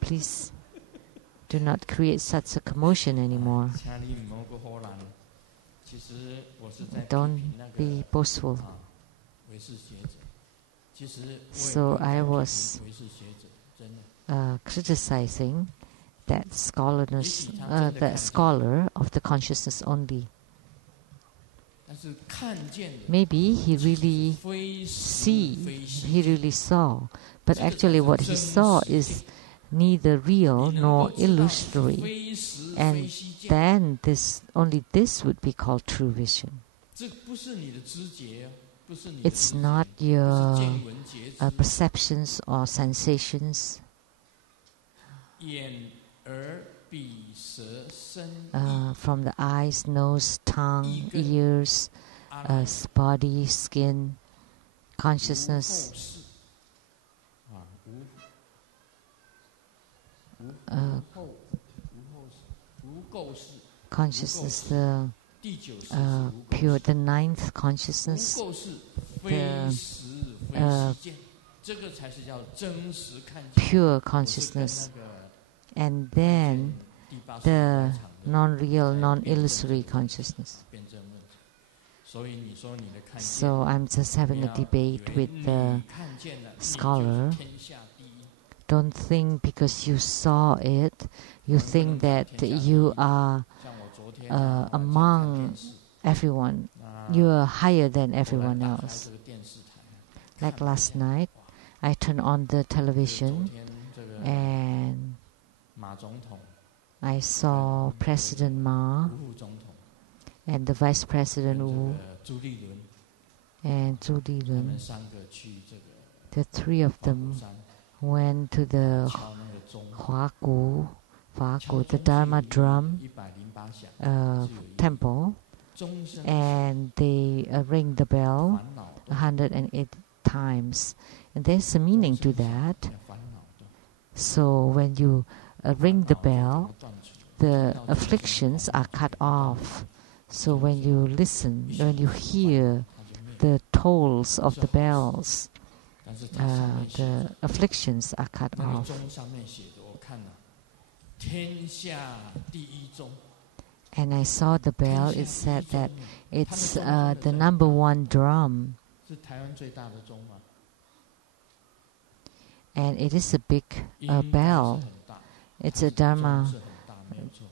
Please do not create such a commotion anymore. Don't be boastful. So I was criticizing that scholar of the consciousness only. Maybe he really saw, but actually what he saw is neither real nor illusory, and then only this would be called true vision. It's not your perceptions or sensations. From the eyes, nose, tongue, ears, body, skin, consciousness. Consciousness, the pure, the ninth consciousness, the pure consciousness, and then the non-real, non-illusory consciousness. So I'm just having a debate with the scholar. Don't think because you saw it, you think that you are among everyone. You are higher than everyone else. Like last night, I turned on the television and I saw President Ma and the Vice President Wu and Zhu Lilun. The three of them went to the Huagu, the Dharma drum temple, and they ring the bell 108 times. And there's a meaning to that. So when you ring the bell, the afflictions are cut off. So when you listen, when you hear the tolls of the bells, the afflictions are cut off. And I saw the bell, it said that it's the number one drum. And it is a big bell. It's a Dharma,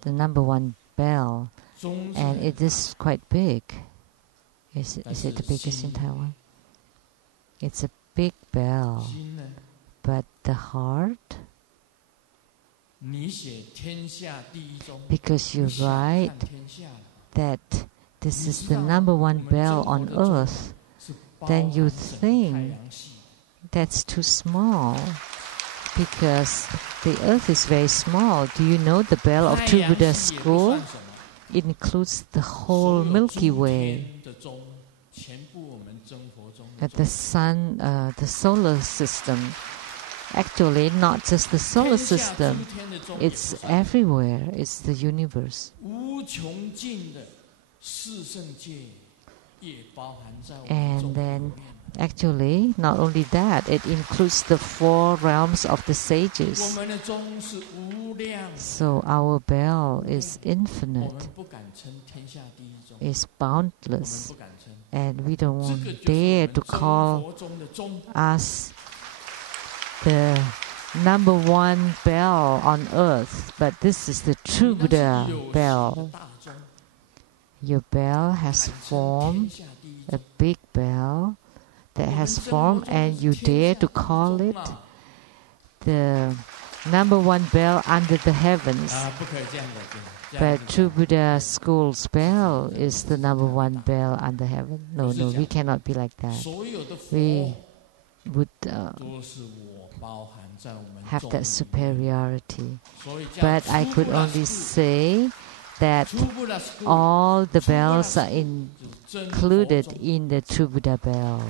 the number one bell. And it is quite big. Is it the biggest in Taiwan? It's a big bell. But the heart, because you write that this is the number one bell on earth, then you think that's too small, because the earth is very small. Do you know the bell of True Buddha School? It includes the whole Milky Way. The sun, the solar system actually not just the solar system. It's everywhere. It's the universe. And then actually, not only that, it includes the 4 realms of the sages. So our bell is infinite, is boundless, and we don't dare to call us the number 1 bell on earth, but this is the true Buddha bell. Your bell has formed, a big bell that has formed, and you dare to call it the number 1 bell under the heavens. But true Buddha school's bell is the number 1 bell under heaven. No, we cannot be like that. We would have that superiority. But I could only say that all the bells are included in the True Buddha bell.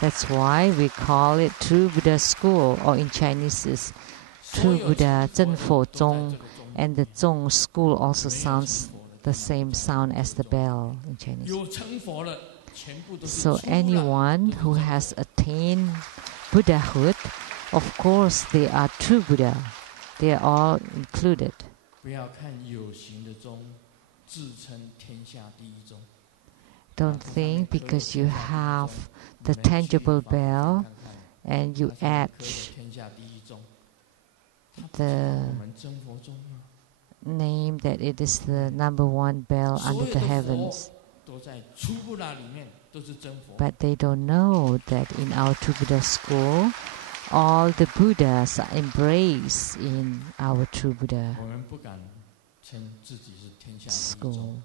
That's why we call it True Buddha school, or in Chinese is True Buddha Zhen Fo Zong, and the Zong school also sounds the same sound as the bell in Chinese. So anyone who has attained Buddhahood, of course they are true Buddha. They are all included. Don't think because you have the tangible bell and you etch the name that it is the number 1 bell under the heavens. But they don't know that in our True Buddha school, all the Buddhas are embraced in our True Buddha school.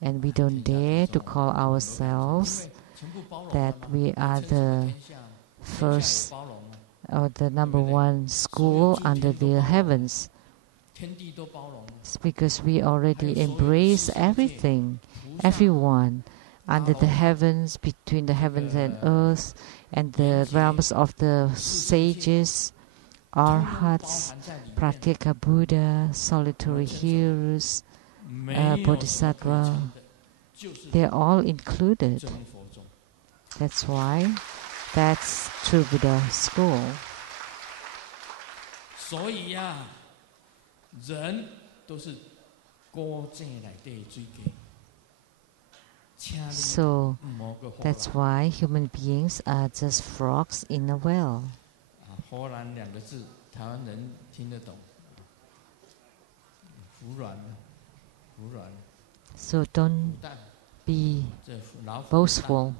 And we don't dare to call ourselves that we are the first or the number 1 school under the heavens. It's because we already embrace everything, everyone under the heavens, between the heavens and earth, and the realms of the sages, arhats, pratyeka Buddha, solitary hearers, bodhisattva. They're all included. That's why that's True Buddha school. So that's why human beings are just frogs in a well. So don't be boastful.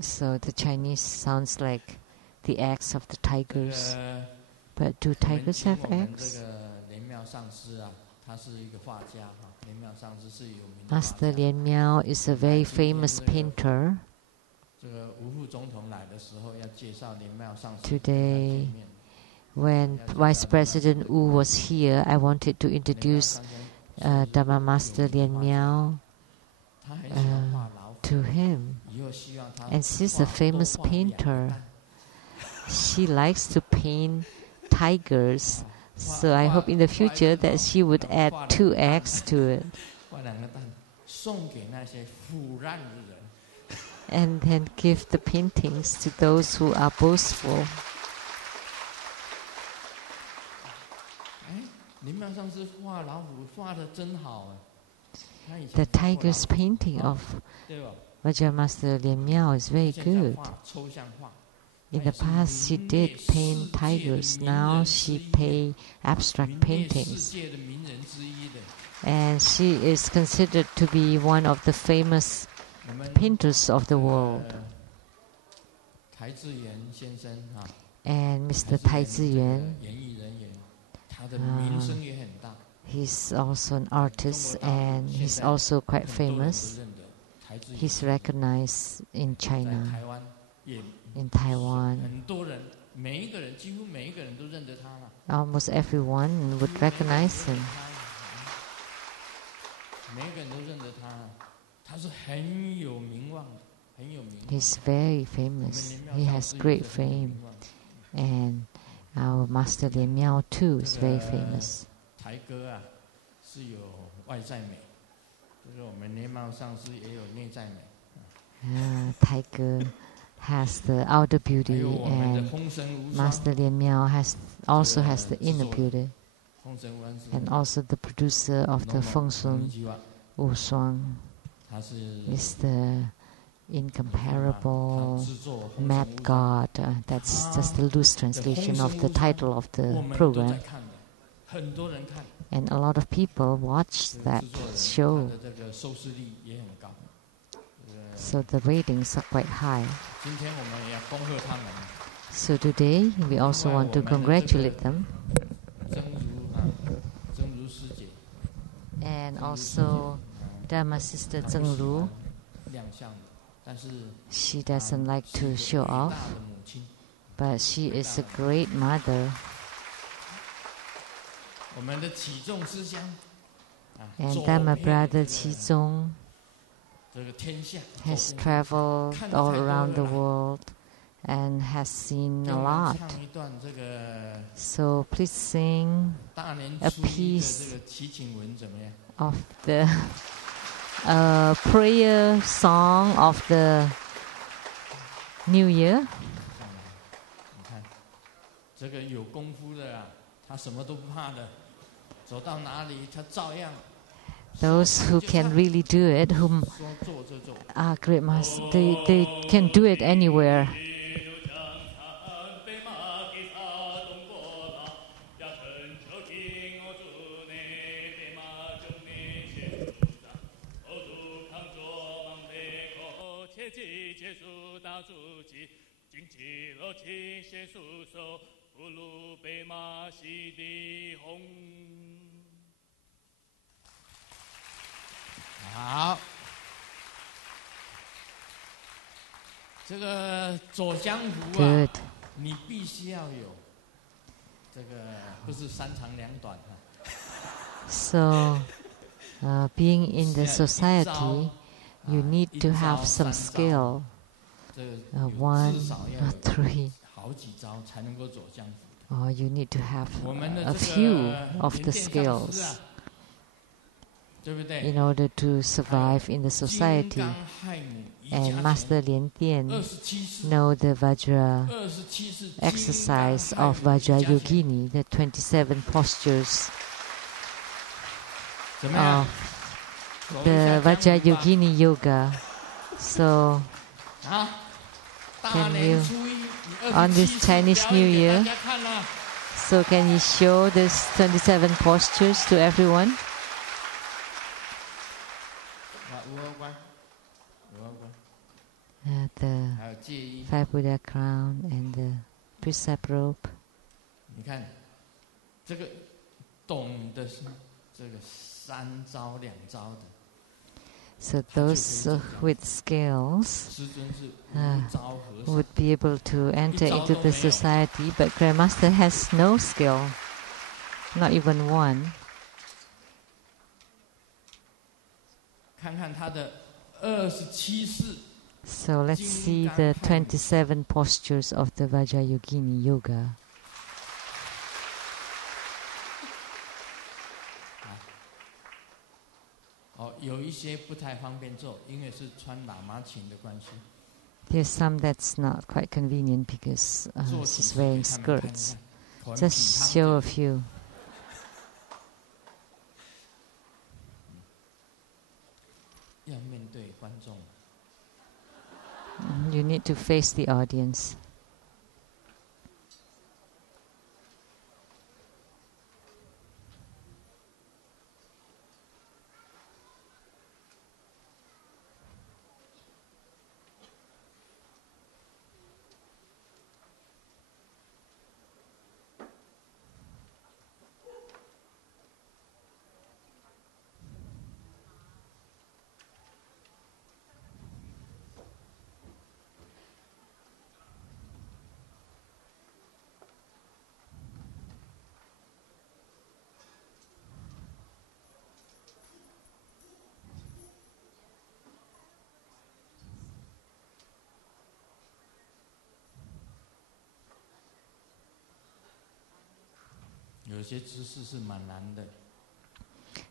So the Chinese sounds like the eggs of the tigers. But do tigers have eggs? Master Lien Miao is a very famous painter. Today, when Vice President Wu was here, I wanted to introduce Dharma Master Lien Miao to him. And she's a famous painter. She likes to paint tigers. So I hope in the future that she would add 2 eggs to it. And then give the paintings to those who are boastful. The tiger's painting of Hevajra Master Lien Miao is very good. In the past, she did paint tigers. Now she paints abstract paintings. And she is considered to be one of the famous painters of the world. And Mr. Tai Ziyuan, he's also an artist and he's also quite famous. He's recognized in China, in Taiwan. Almost everyone would recognize him. He's very famous. He has great fame. And our Master Lien Miao too is very famous. Tiger has the outer beauty, and Master Lien Miao also has the inner beauty, and also the producer of the Feng Sun Wu Shuang is the incomparable mad god. That's just the loose translation of the title of the program. And a lot of people watch that show. So the ratings are quite high. So today we also want to congratulate them. And also Dharma Sister Zheng Lu. She doesn't like to show off, but she is a great mother. And Dharma brother Qizong has traveled all around the world and has seen a lot. So please sing a piece of the prayer song of the New Year. Those who can really do it, whom are great masters, they can do it anywhere. Good. So, being in the society, you need to have some skill. 1 or 3. Or you need to have a few of the skills in order to survive in the society. And Master Lien Dian know the Vajra exercise of Vajra Yogini, the 27 postures of the Vajra Yogini Yoga. So, can you, on this Chinese New Year, so can you show these 27 postures to everyone? The 5 Buddha crown and the precept rope. So those with skills would be able to enter into the society, but Grandmaster has no skill, not even one. So let's see the 27 postures of the Vajrayogini Yoga. There's some that's not quite convenient because she's wearing skirts. Just show a few. You need to face the audience.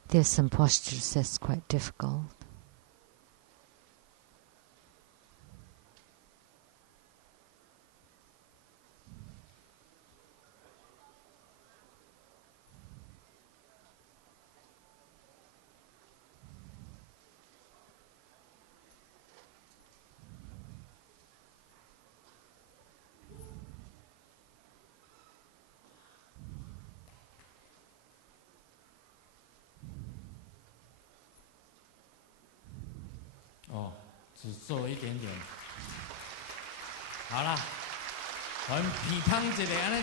There's some postures that's quite difficult.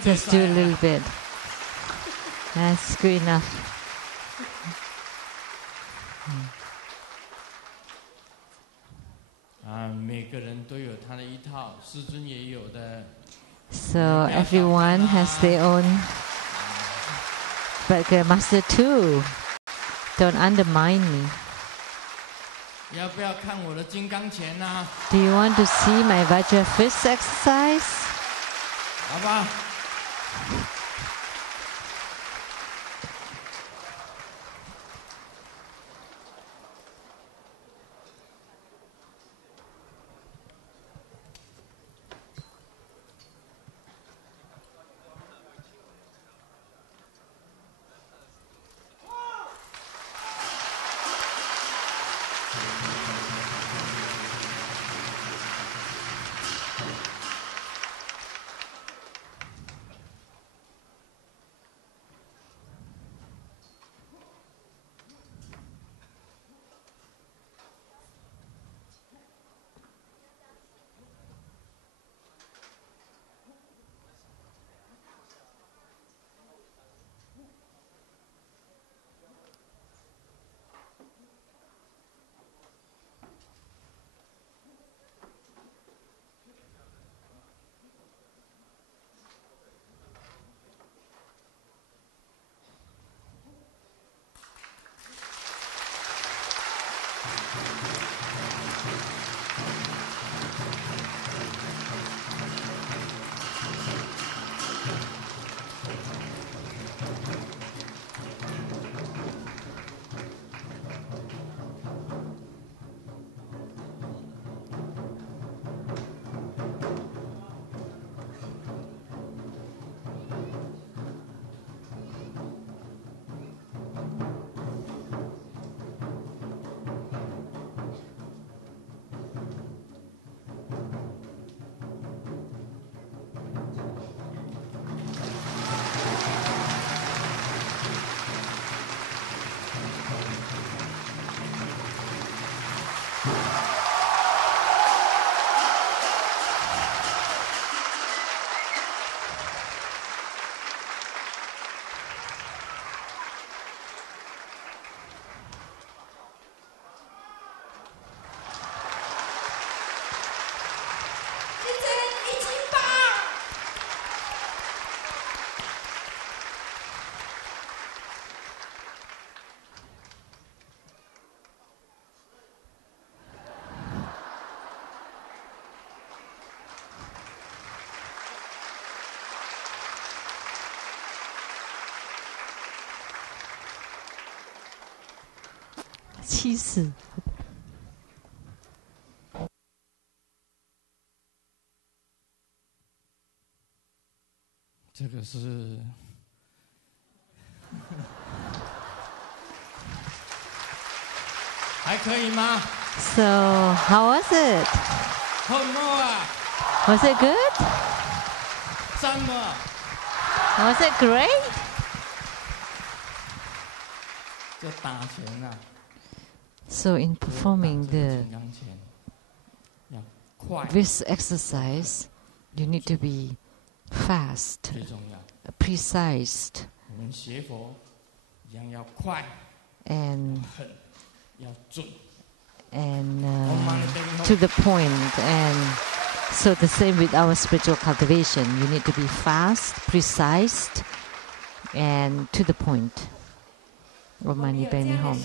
Just do a little bit. That's good enough. So everyone has their own, but Grandmaster too. Don't undermine me. Do you want to see my Vajra fist exercise?气死！这个是还可以吗 So how was it? 好么啊 Was it good? 赞么 Was it great? 这打拳啊 So in performing the 金刚拳要快 this exercise, you need to be fast, 最重要 precise, 我们学佛一样要快 and 狠要准 to the point. And so the same with our spiritual cultivation. You need to be fast, precise, and to the point. Om Mani Padme Hum.